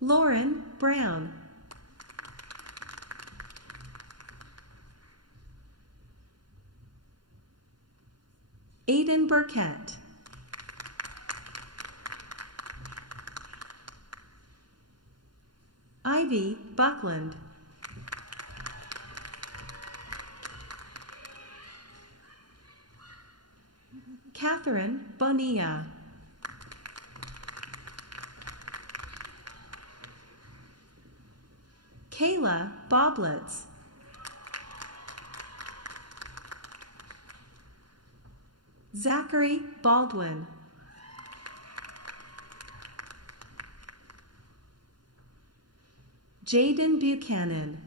Lauren Brown. Aiden Burkett. Ivy Buckland. Catherine Bonilla. Kayla Boblets. Zachary Baldwin. Jaden Buchanan.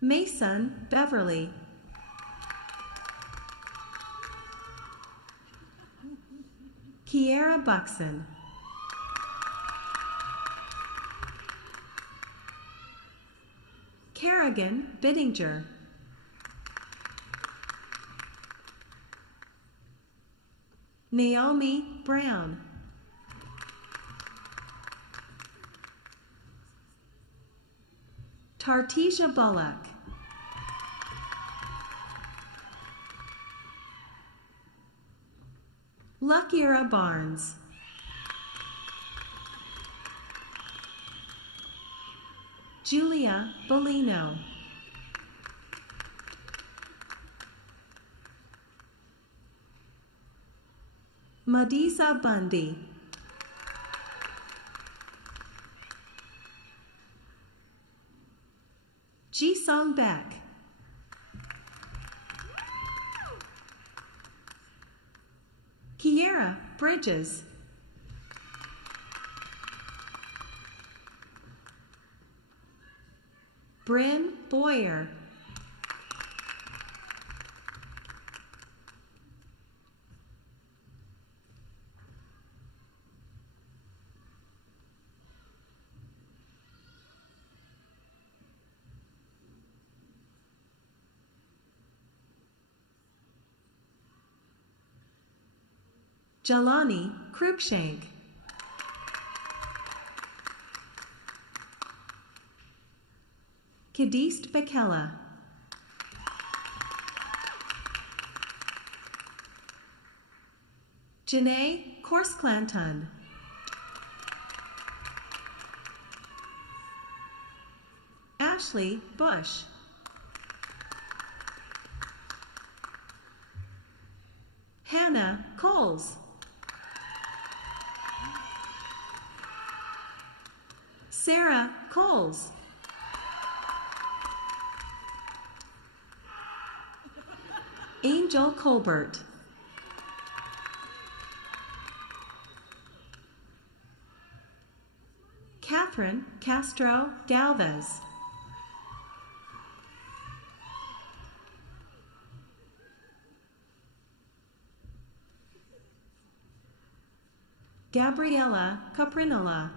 Mason Beverly. Kiera Buxton. Kerrigan Bittinger. Naomi Brown. Tartisha Bullock. Luckira Barnes. Julia Bolino. Madisa Bundy. Ji-Sung Beck. Kiera Bridges. Bryn Boyer. Jelani Cruikshank, Kadist Bekela, Janae Korsklanton, Ashley Bush, Hannah Coles, Sarah Coles, Angel Colbert, Catherine Castro Galvez, Gabriela Caprinola,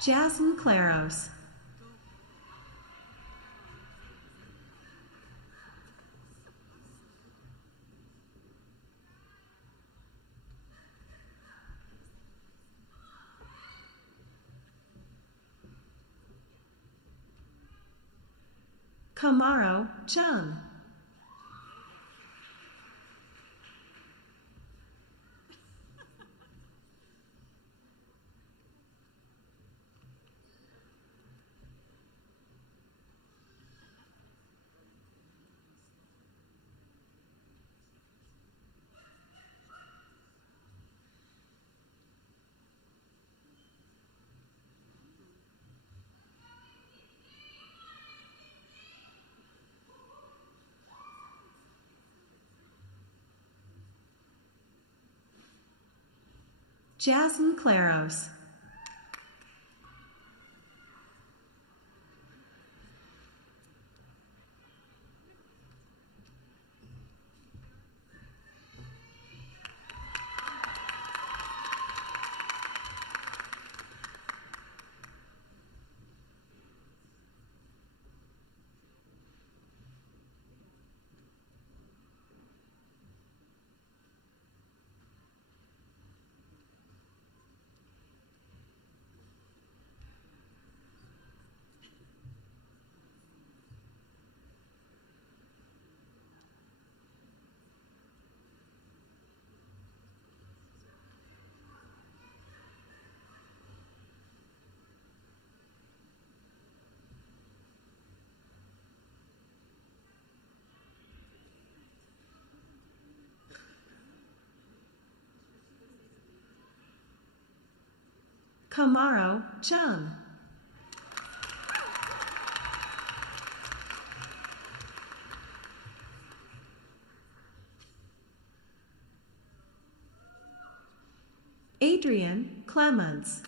Jasmine Claros, Kamaro Chung, Jasmine Claros, Kamaro Chung, Adrian Clemens,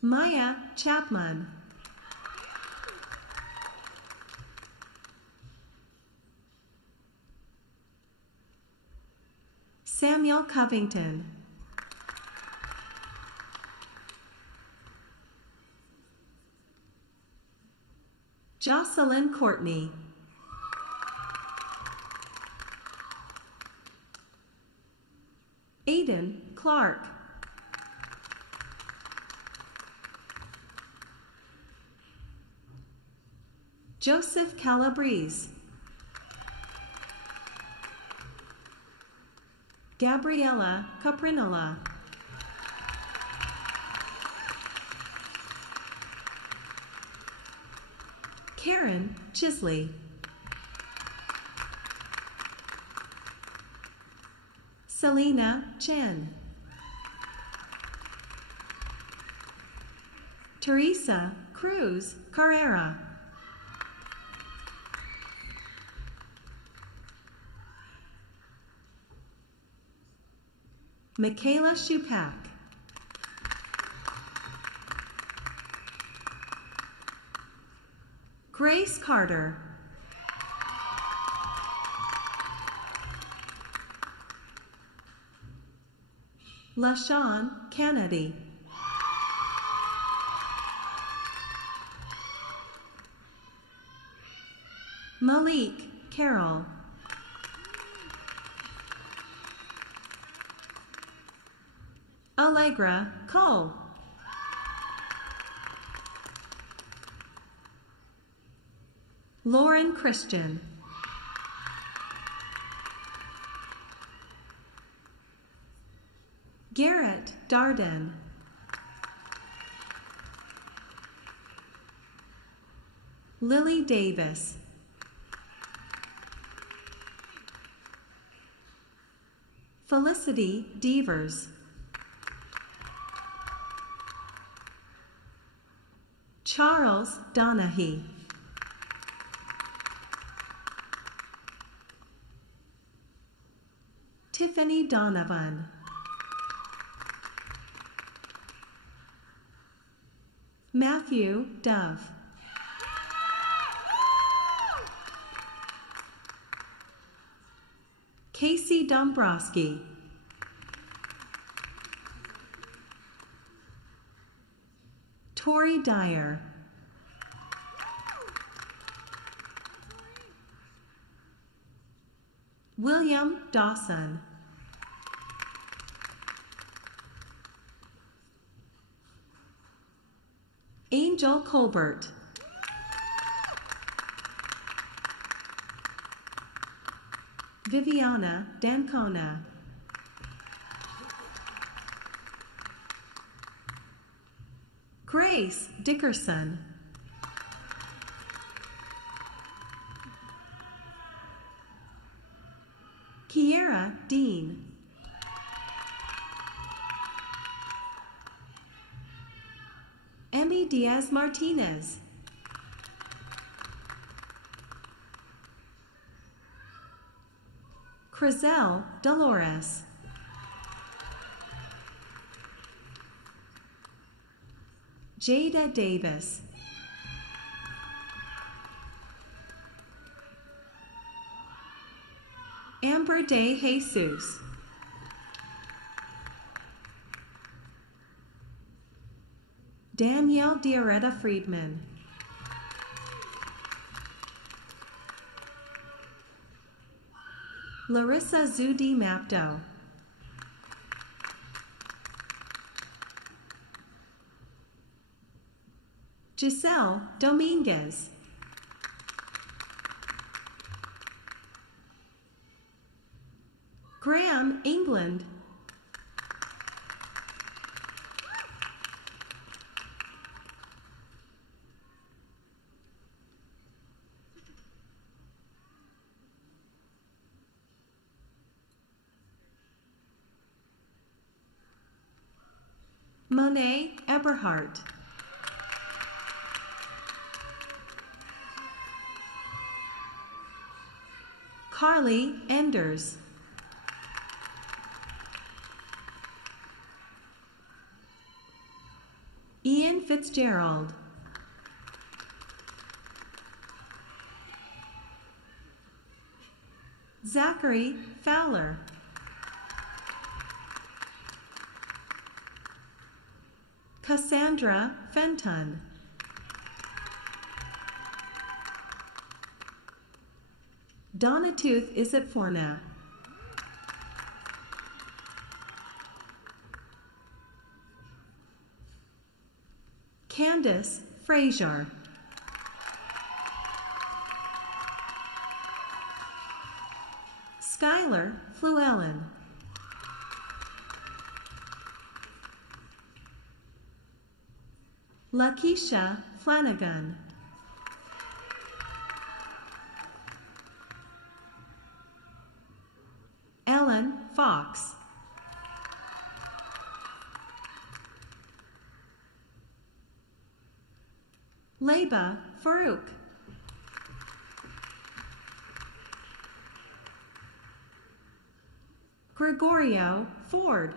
Maya Chapman, Samuel Covington, Jocelyn Courtney, Aiden Clark, Joseph Calabrese, Gabriela Caprinola, Karen Chisley, Selena Chen, Teresa Cruz Carrera, Michaela Shupak, Grace Carter, LaShawn Kennedy, Malik Carroll. Allegra Cole. Lauren Christian. Garrett Darden. Lily Davis. Felicity Devers. Charles Donahue. Tiffany Donovan. Matthew Dove. Casey Dombrowski. Tori Dyer. William Dawson. Angel Colbert. Viviana Dancona. Grace Dickerson. Kiera Dean. Emmy Diaz Martinez. Crizel Dolores. Jada Davis. Amber Day Jesus. Danielle Diaretta Friedman. Larissa Zudi Mapto. Giselle Dominguez. Graham England. Monet Eberhardt. Carly Enders. Ian Fitzgerald. Zachary Fowler. Cassandra Fenton. Donatooth Isipforna. Candace Frazier. Skylar Fluellen. Lakeisha Flanagan. Ellen Fox. Leba Farouk. Gregorio Ford.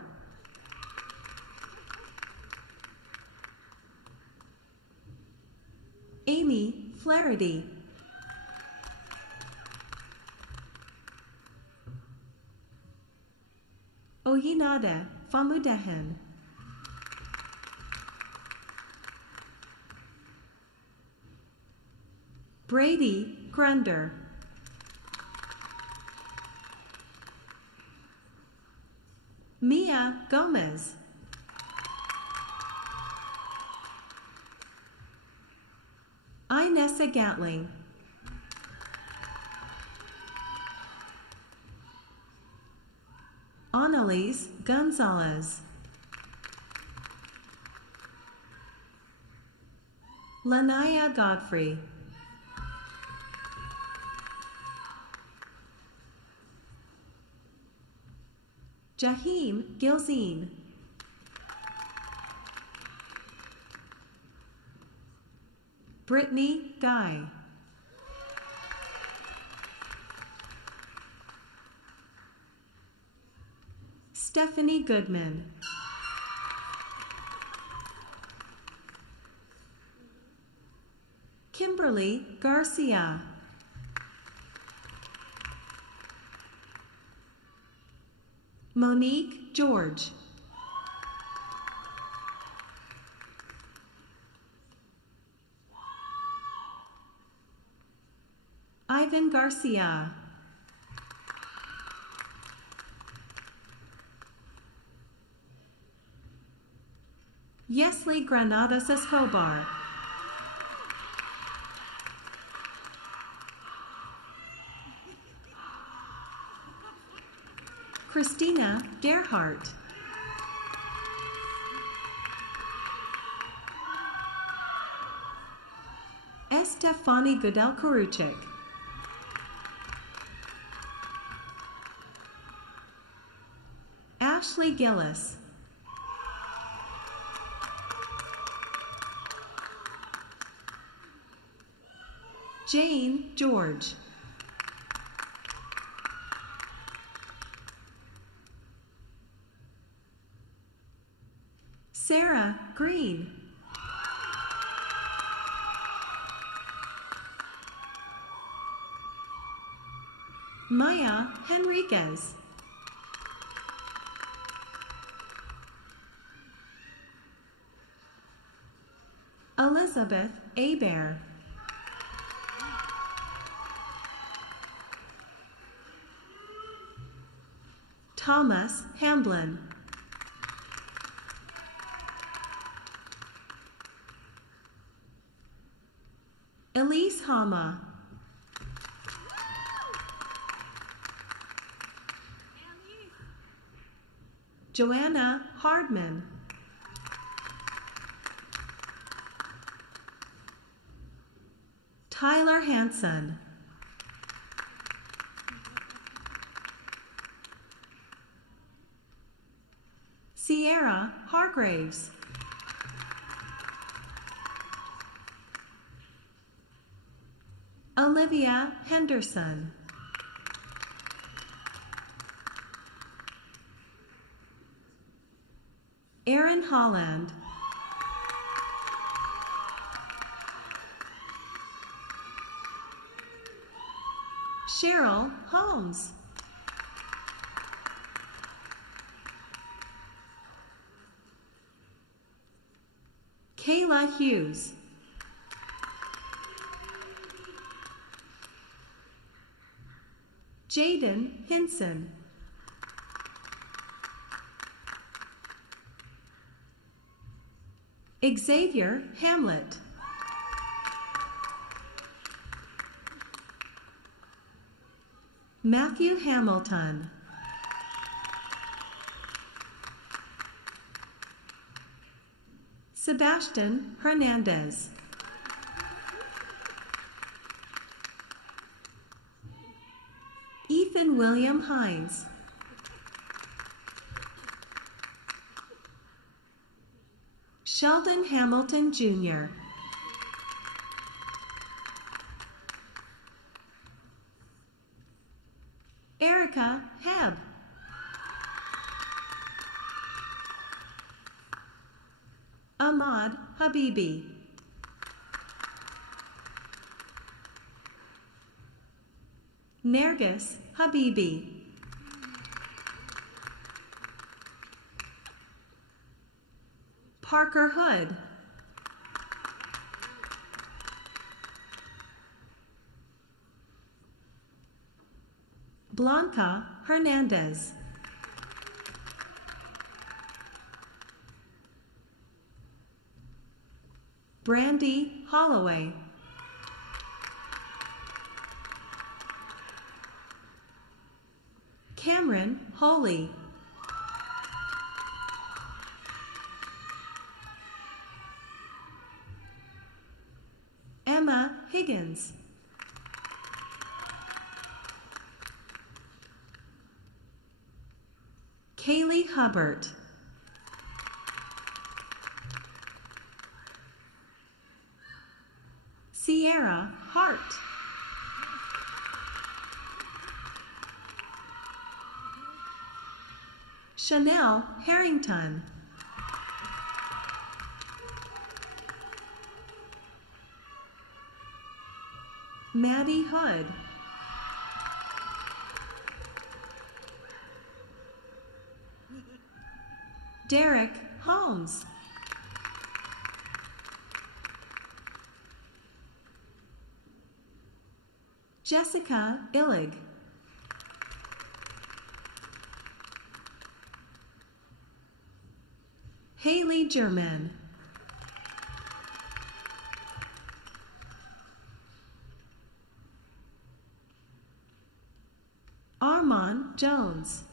Amy Flaherty. Oyinada Famudahan. Brady Grunder. Mia Gomez. Inessa Gatling. Annalise Gonzalez. Lanaya Godfrey. Jaheem Gilzine. Brittany Guy. Stephanie Goodman. Kimberly Garcia. Monique George. Ivan Garcia. Yesley Granados Escobar. Christina Gerhardt. Estefani Goodell Karuchik. Ashley Gillis. Jane George. Sarah Green. Maya Henriquez. Elizabeth Abear. Thomas Hamblin. Elise Hama. Joanna Hardman. Tyler Hanson. Sierra Hargraves. Olivia Henderson. Aaron Holland. Cheryl Holmes. Kayla Hughes. Jaden Hinson. Xavier Hamlet. Matthew Hamilton. Sebastian Hernandez. Ethan William Hines. Sheldon Hamilton Jr. Erica Hebb. Ahmad Habibi. Nergis Habibi. Parker Hood. Blanca Hernandez. Brandy Holloway. Cameron Holy. Emma Higgins. Kaylee Hubbard. Sierra Hart. Chanel Harrington. Maddie Hood. Derek Holmes. Jessica Illig. Haley German. Armand Jones.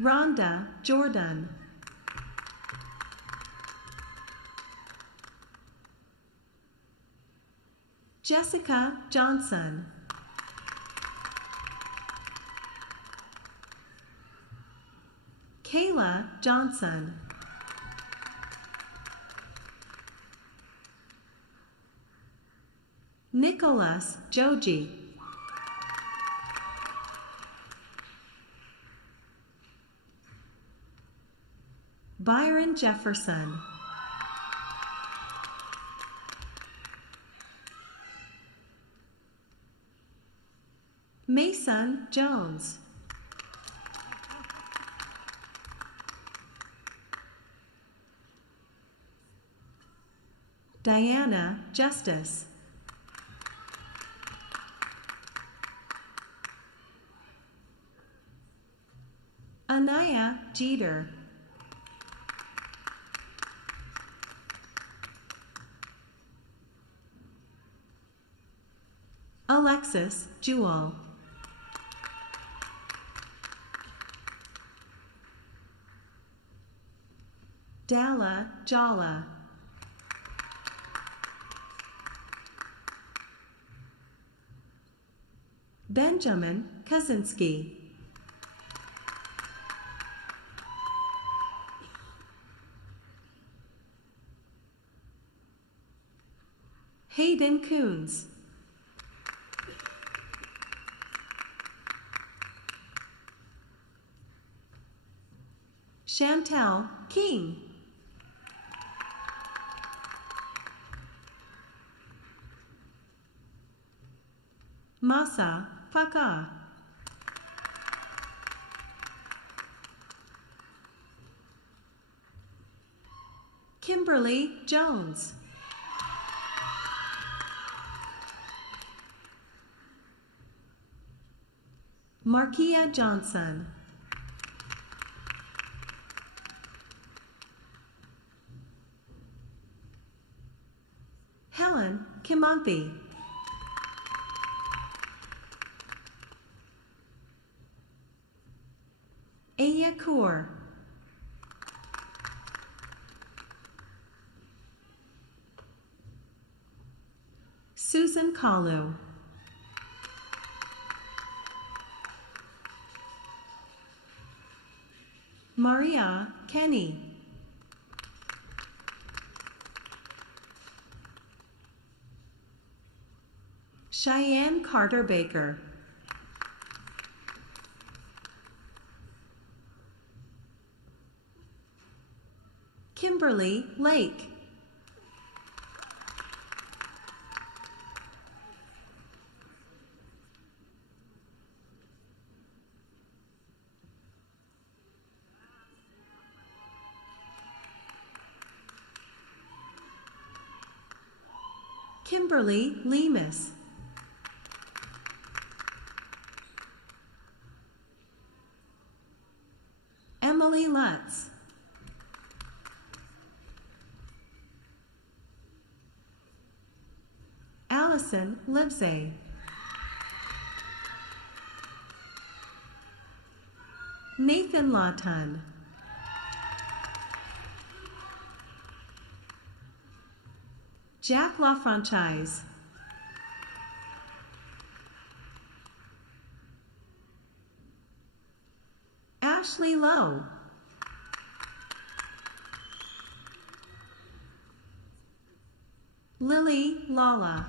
Rhonda Jordan. Jessica Johnson. Kayla Johnson. Nicholas Joji. Byron Jefferson. Mason Jones. Diana Justice. Anaya Jeter. Alexis Jewell. Dalla Jala. Benjamin Kaczynski. Hayden Coons. Chantel King. Masa Faka. Kimberly Jones. Markia Johnson. Helen Kimonthi. Aya Kaur. Susan Kalu. Maria Kenny. Cheyenne Carter Baker. Kimberly Lake. Kimberly Lemus. Emily Lutz. Allison Livesay. Nathan Lawton. Jack LaFranchise. Ashley Lowe. Lily Lala.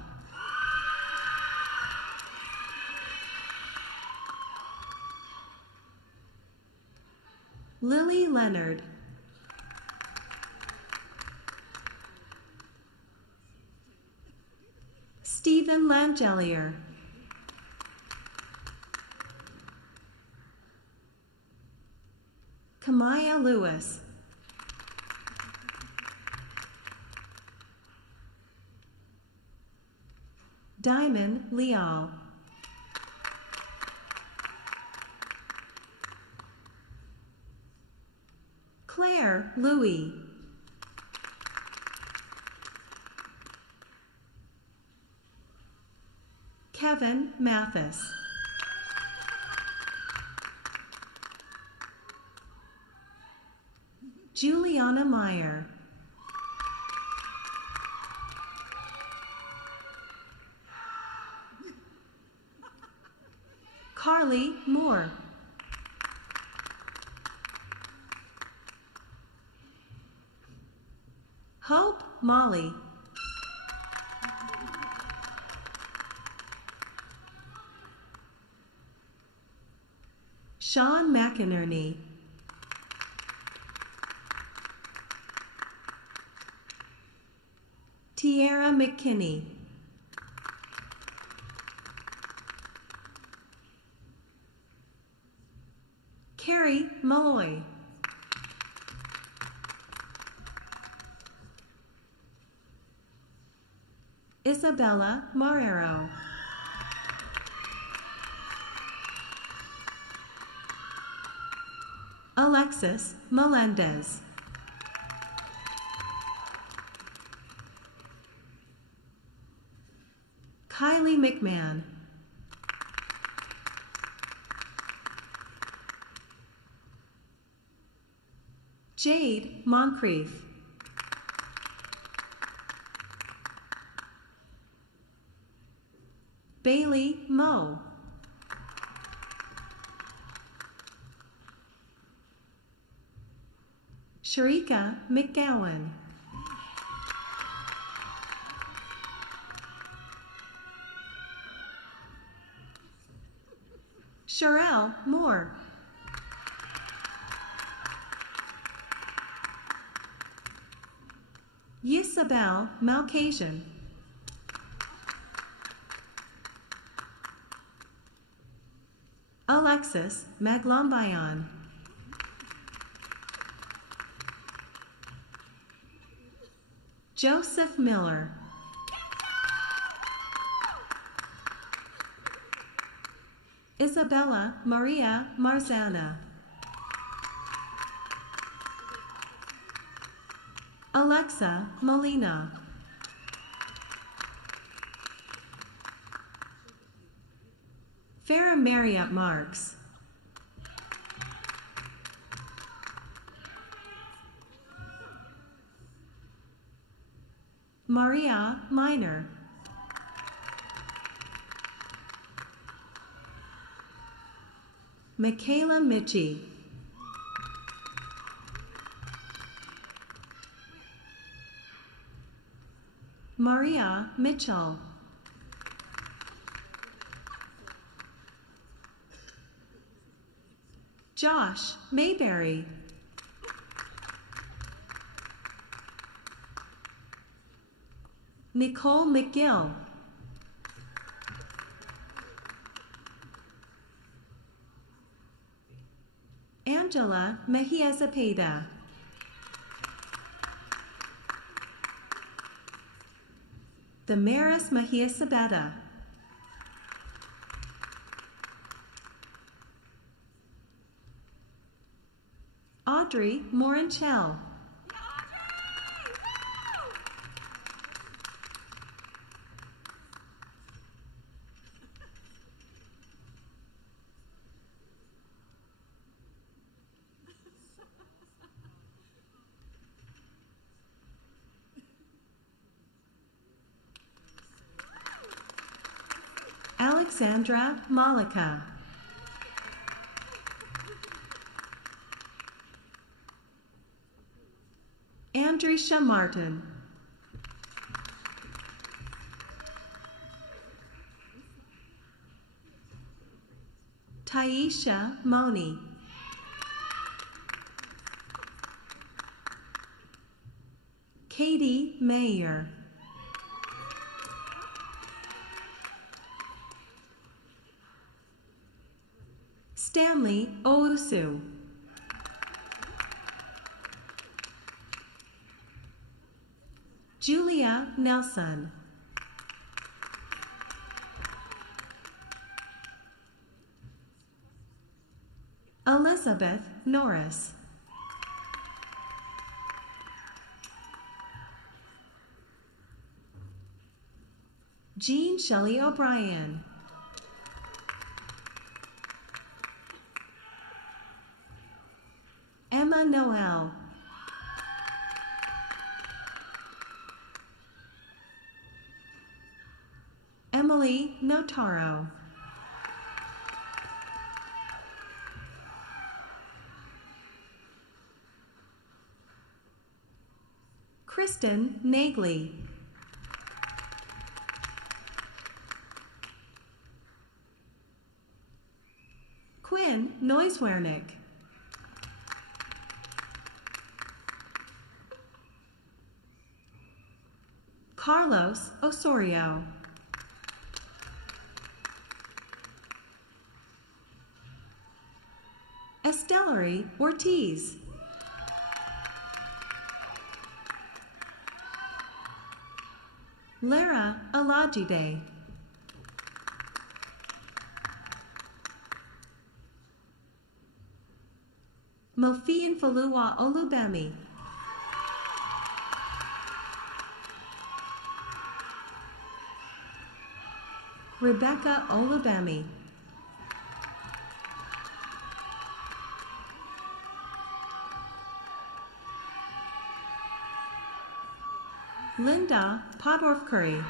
Lily Leonard. Stephen Langelier. Kamaya Lewis. Diamond Leal. Claire Louie. Kevin Mathis. Juliana Meyer. Carly Moore. Hope Molly. Sean McInerney. Tiara McKinney. Carrie Malloy. Isabella Marrero. Alexis Melendez. Kylie McMahon. Jade Moncrief. Bailey Moe. Sharika McGowan. Sherelle Moore. Isabel Malcasian. Alexis Maglombayan. Joseph Miller. Isabella Maria Marzana. Alexa Molina. Farah Marriott Marks. Maria Minor. Michaela Mitchie. Maria Mitchell. Josh Mayberry. Nicole McGill. Angela Mejia Zepeda. Damaris Mejia Sabeta. Audrey Morinchell. Alexandra Malika. Andrisha Martin. Taisha Moni. Katie Mayer. Stanley Ousu. Julia Nelson. Elizabeth Norris. Jean Shelley O'Brien. Emma Noel. Emily Notaro. Kristen Nagley. Quinn Neuswernick. Carlos Osorio. Estelary Ortiz. Lara Alajide. Mofian Falua Olubemi. Rebecca Olubemi. Linda Podorf Curry.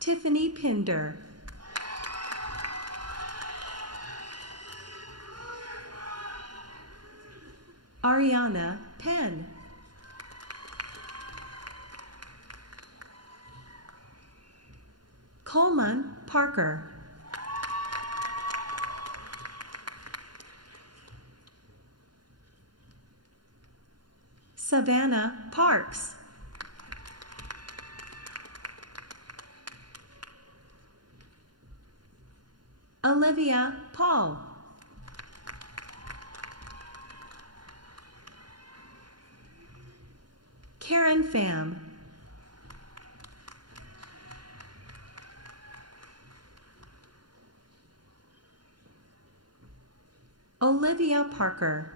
Tiffany Pinder. Ariana Penn. Coleman Parker. Savannah Parks. Olivia Paul. Karen Pham. Olivia Parker.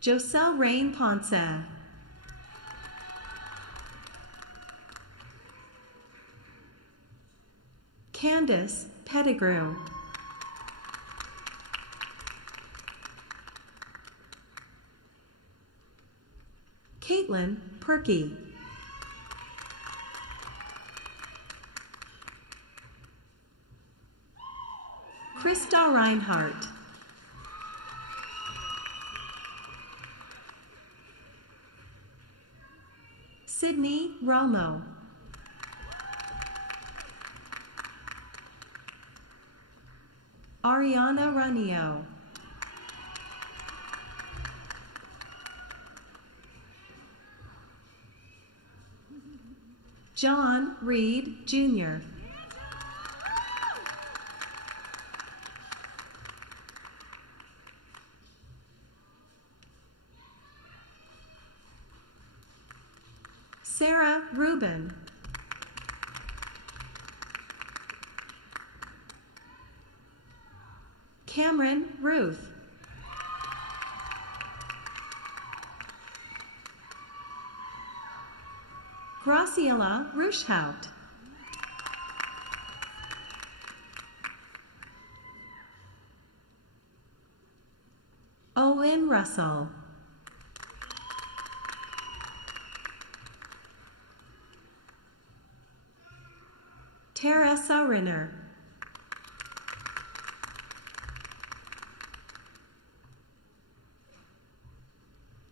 Joselle Rain Ponce. Candace Pettigrew. Caitlin Perky. Krista Reinhardt. Sydney Romo. Ariana Ranio. John Reed Jr. Sarah Rubin. Cameron Ruth. Graciela Ruschhout. Owen Russell. Teresa Renner.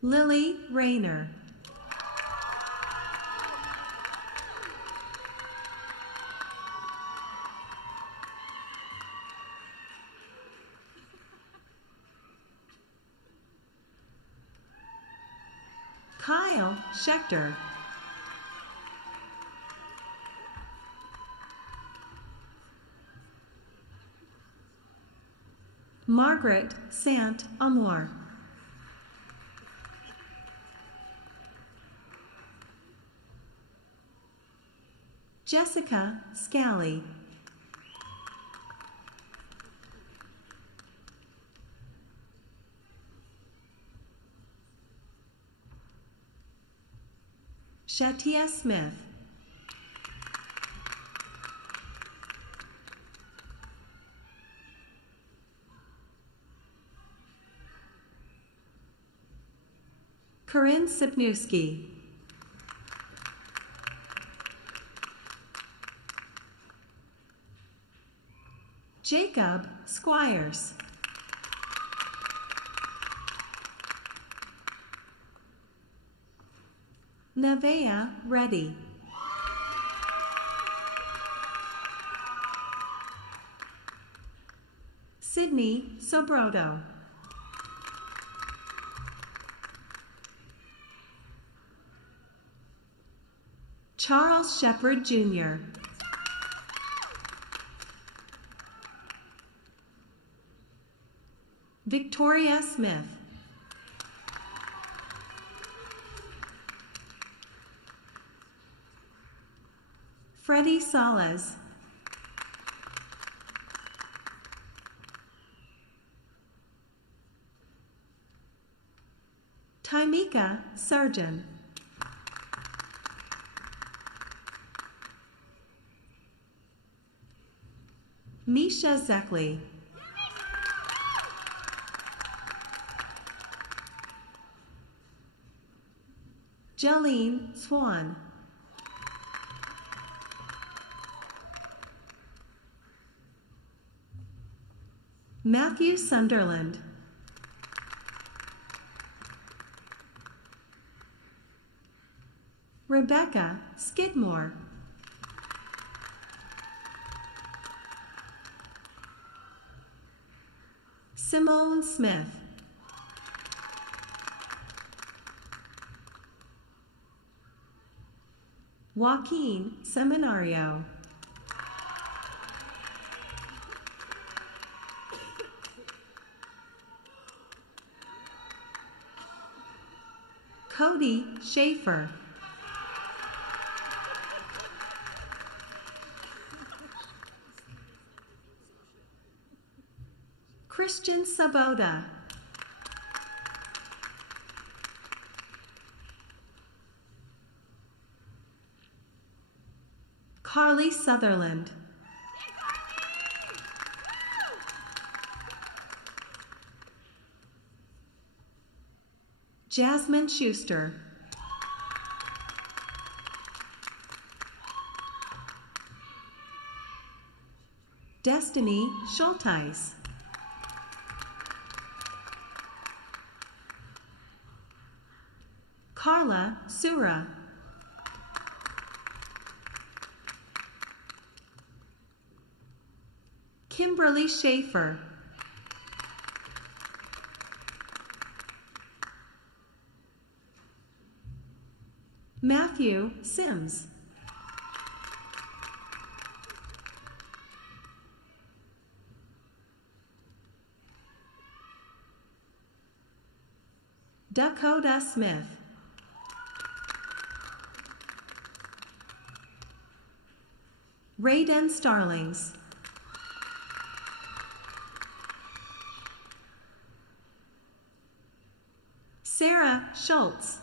Lily Rayner. Kyle Schechter. Margaret Sant Amour. Jessica Scally. Shatia Smith. Corinne Sipniewski. Jacob Squires. Nevaeh Reddy. Sydney Sobrodo. Charles Shepard Jr. Victoria Smith. Freddie Salas. Timika Surgeon. Misha Zeckley. Jolene Swan. Matthew Sunderland. Rebecca Skidmore. Simone Smith. Joaquin Seminario. Cody Schaefer. Christian Saboda. Carly Sutherland. Jasmine Schuster. Destiny Schulteis. Carla Sura. Kimberly Schaefer. Matthew Sims. Dakota Smith. Raydon Starlings. Sarah Schultz.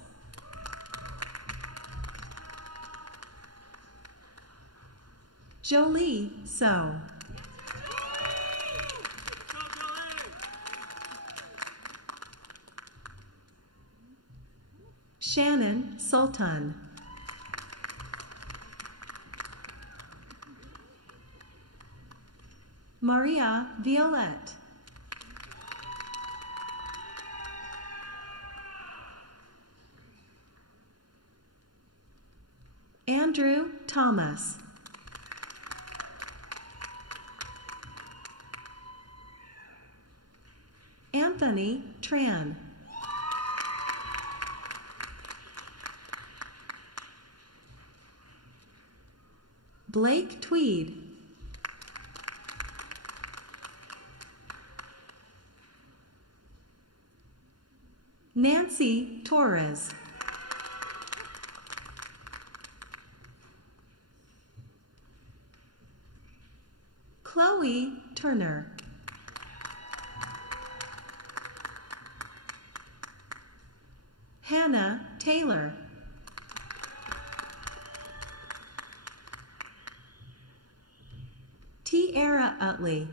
Jolie So. Shannon Sultan. Maria Violette. Andrew Thomas. Anthony Tran. Blake Tweed. Nancy Torres. Chloe Turner. Hannah Taylor. Tiara Utley.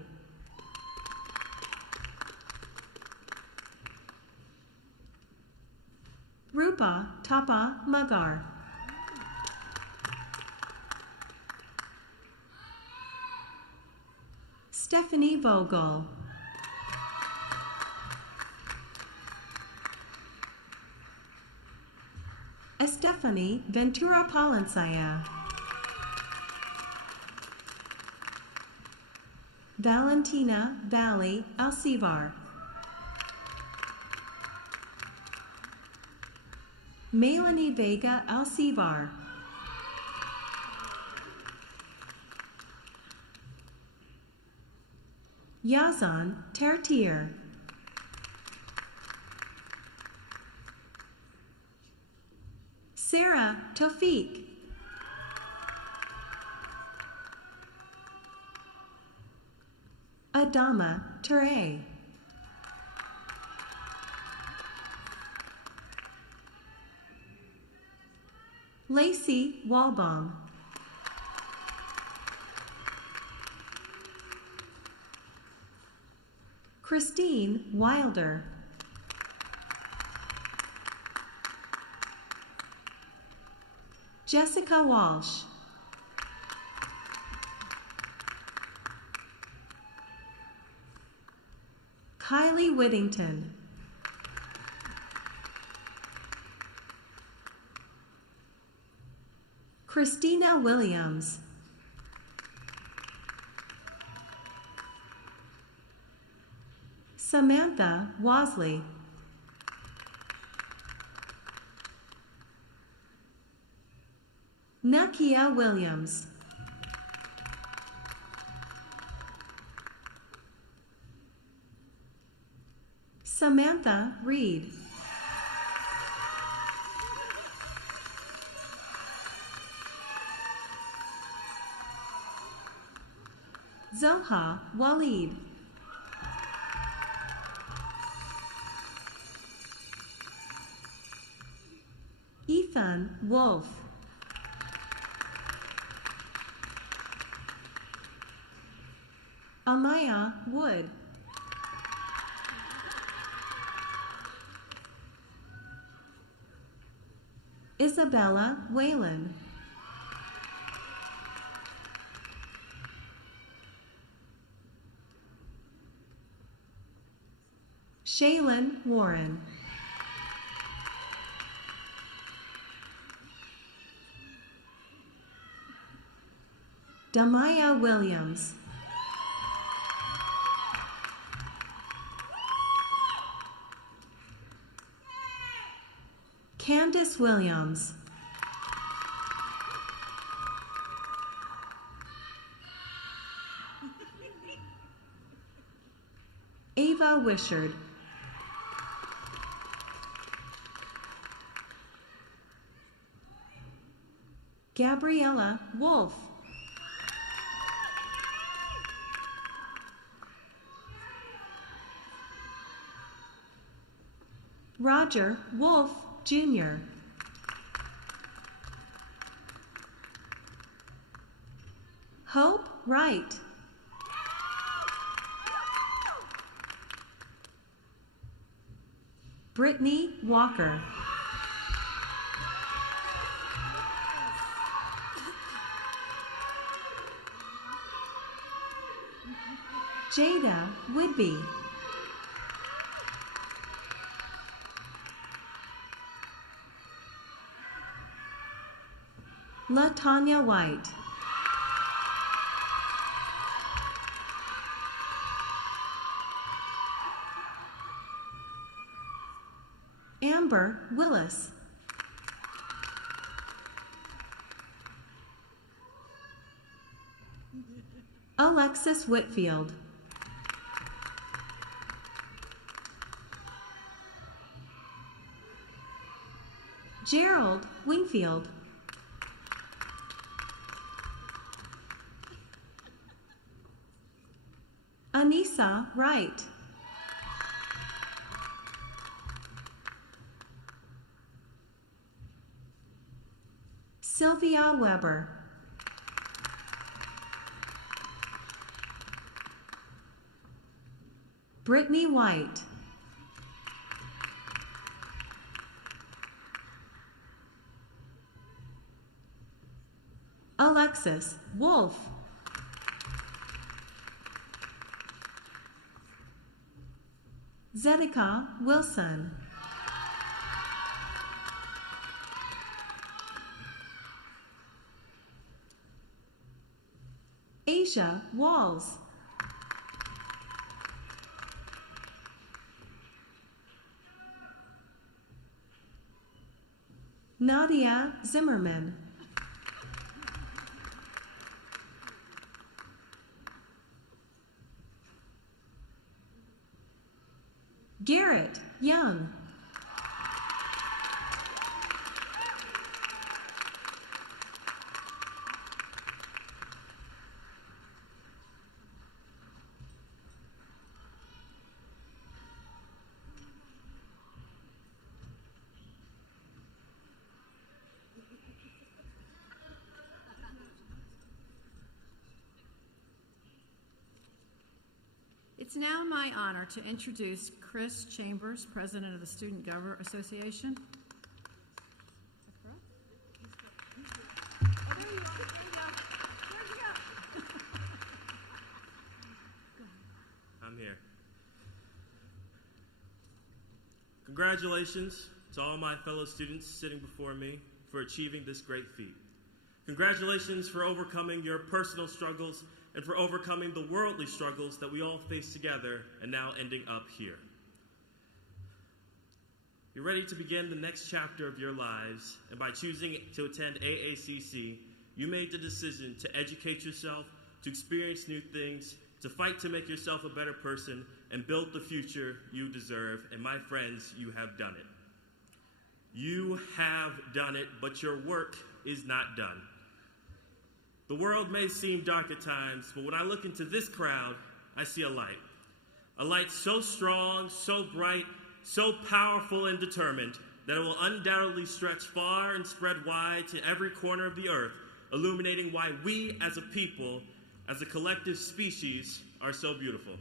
Rupa Tapa Magar. Stephanie Vogel. Estefany Ventura Palencia. Valentina Valley Alcivar. Melanie Vega Alcivar. Yazan Tertier. Sarah Tofiq. Adama Ture. Lacey Walbaum. Christine Wilder. Jessica Walsh. Kylie Whittington. Christina Williams. Samantha Wasley. Nakia Williams. Samantha Reed. Zoha Walid. Ethan Wolf. Amaya Wood. Isabella Whalen. Shaylin Warren. Damaya Williams. Candace Williams. Ava Wishard. Gabriella Wolf. Roger Wolf, Jr. Hope Wright. Brittany Walker. Jada Whitby. LaTanya White. Amber Willis. Alexis Whitfield. Gerald Wingfield. Anissa Wright. Sylvia Weber. Brittany White. Alexis Wolf. Zedekiah Wilson. Asia Walls. Nadia Zimmerman. Garrett Young. It's now my honor to introduce Chris Chambers, President of the Student Government Association. I'm here. Congratulations to all my fellow students sitting before me for achieving this great feat. Congratulations for overcoming your personal struggles and for overcoming the worldly struggles that we all face together and now ending up here. You're ready to begin the next chapter of your lives, and by choosing to attend AACC, you made the decision to educate yourself, to experience new things, to fight to make yourself a better person, and build the future you deserve. And my friends, you have done it. You have done it, but your work is not done. The world may seem dark at times, but when I look into this crowd, I see a light. A light so strong, so bright, so powerful and determined that it will undoubtedly stretch far and spread wide to every corner of the earth, illuminating why we as a people, as a collective species, are so beautiful.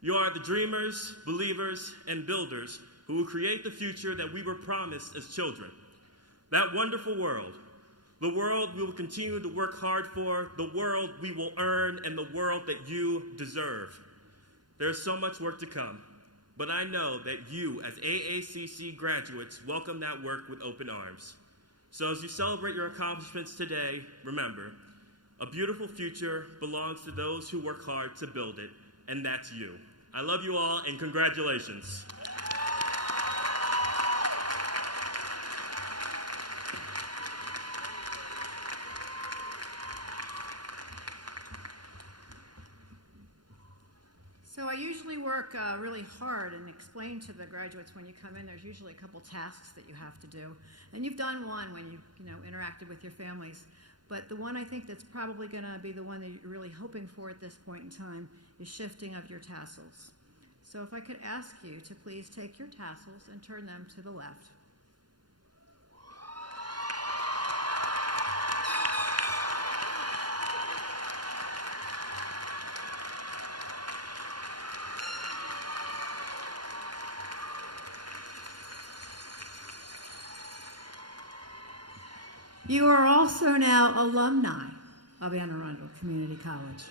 You are the dreamers, believers, and builders who will create the future that we were promised as children. That wonderful world. The world we will continue to work hard for, the world we will earn, and the world that you deserve. There's so much work to come, but I know that you, as AACC graduates, welcome that work with open arms. So as you celebrate your accomplishments today, remember, a beautiful future belongs to those who work hard to build it, and that's you. I love you all, and congratulations. So I usually work really hard and explain to the graduates when you come in, there's usually a couple tasks that you have to do. And you've done one when you interacted with your families. But the one I think that's probably going to be the one that you're really hoping for at this point in time is shifting of your tassels. So if I could ask you to please take your tassels and turn them to the left. You are also now alumni of Arundel Community College.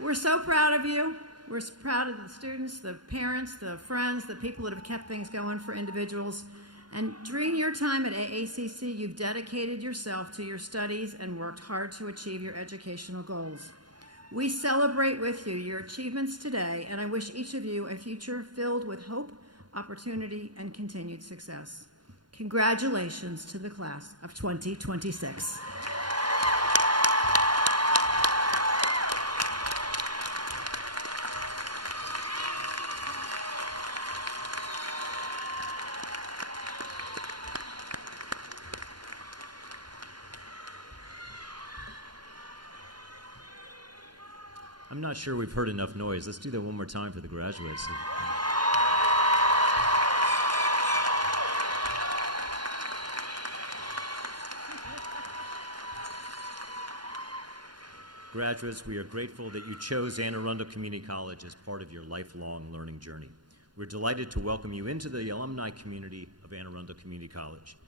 We're so proud of you. We're proud of the students, the parents, the friends, the people that have kept things going for individuals. And during your time at AACC, you've dedicated yourself to your studies and worked hard to achieve your educational goals. We celebrate with you your achievements today, and I wish each of you a future filled with hope, opportunity, and continued success. Congratulations to the class of 2026. I'm not sure we've heard enough noise. Let's do that one more time for the graduates. Graduates, we are grateful that you chose Arundel Community College as part of your lifelong learning journey. We're delighted to welcome you into the alumni community of Arundel Community College.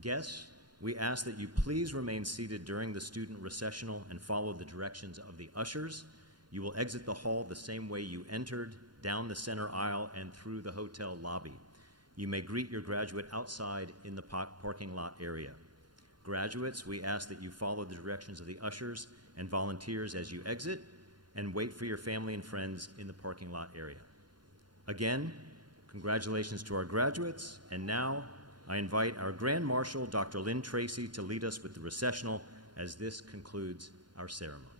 Guests, we ask that you please remain seated during the student recessional and follow the directions of the ushers. You will exit the hall the same way you entered, down the center aisle and through the hotel lobby. You may greet your graduate outside in the parking lot area. Graduates, we ask that you follow the directions of the ushers and volunteers as you exit, and wait for your family and friends in the parking lot area. Again, congratulations to our graduates, and now I invite our Grand Marshal, Dr. Lynn Tracy, to lead us with the recessional as this concludes our ceremony.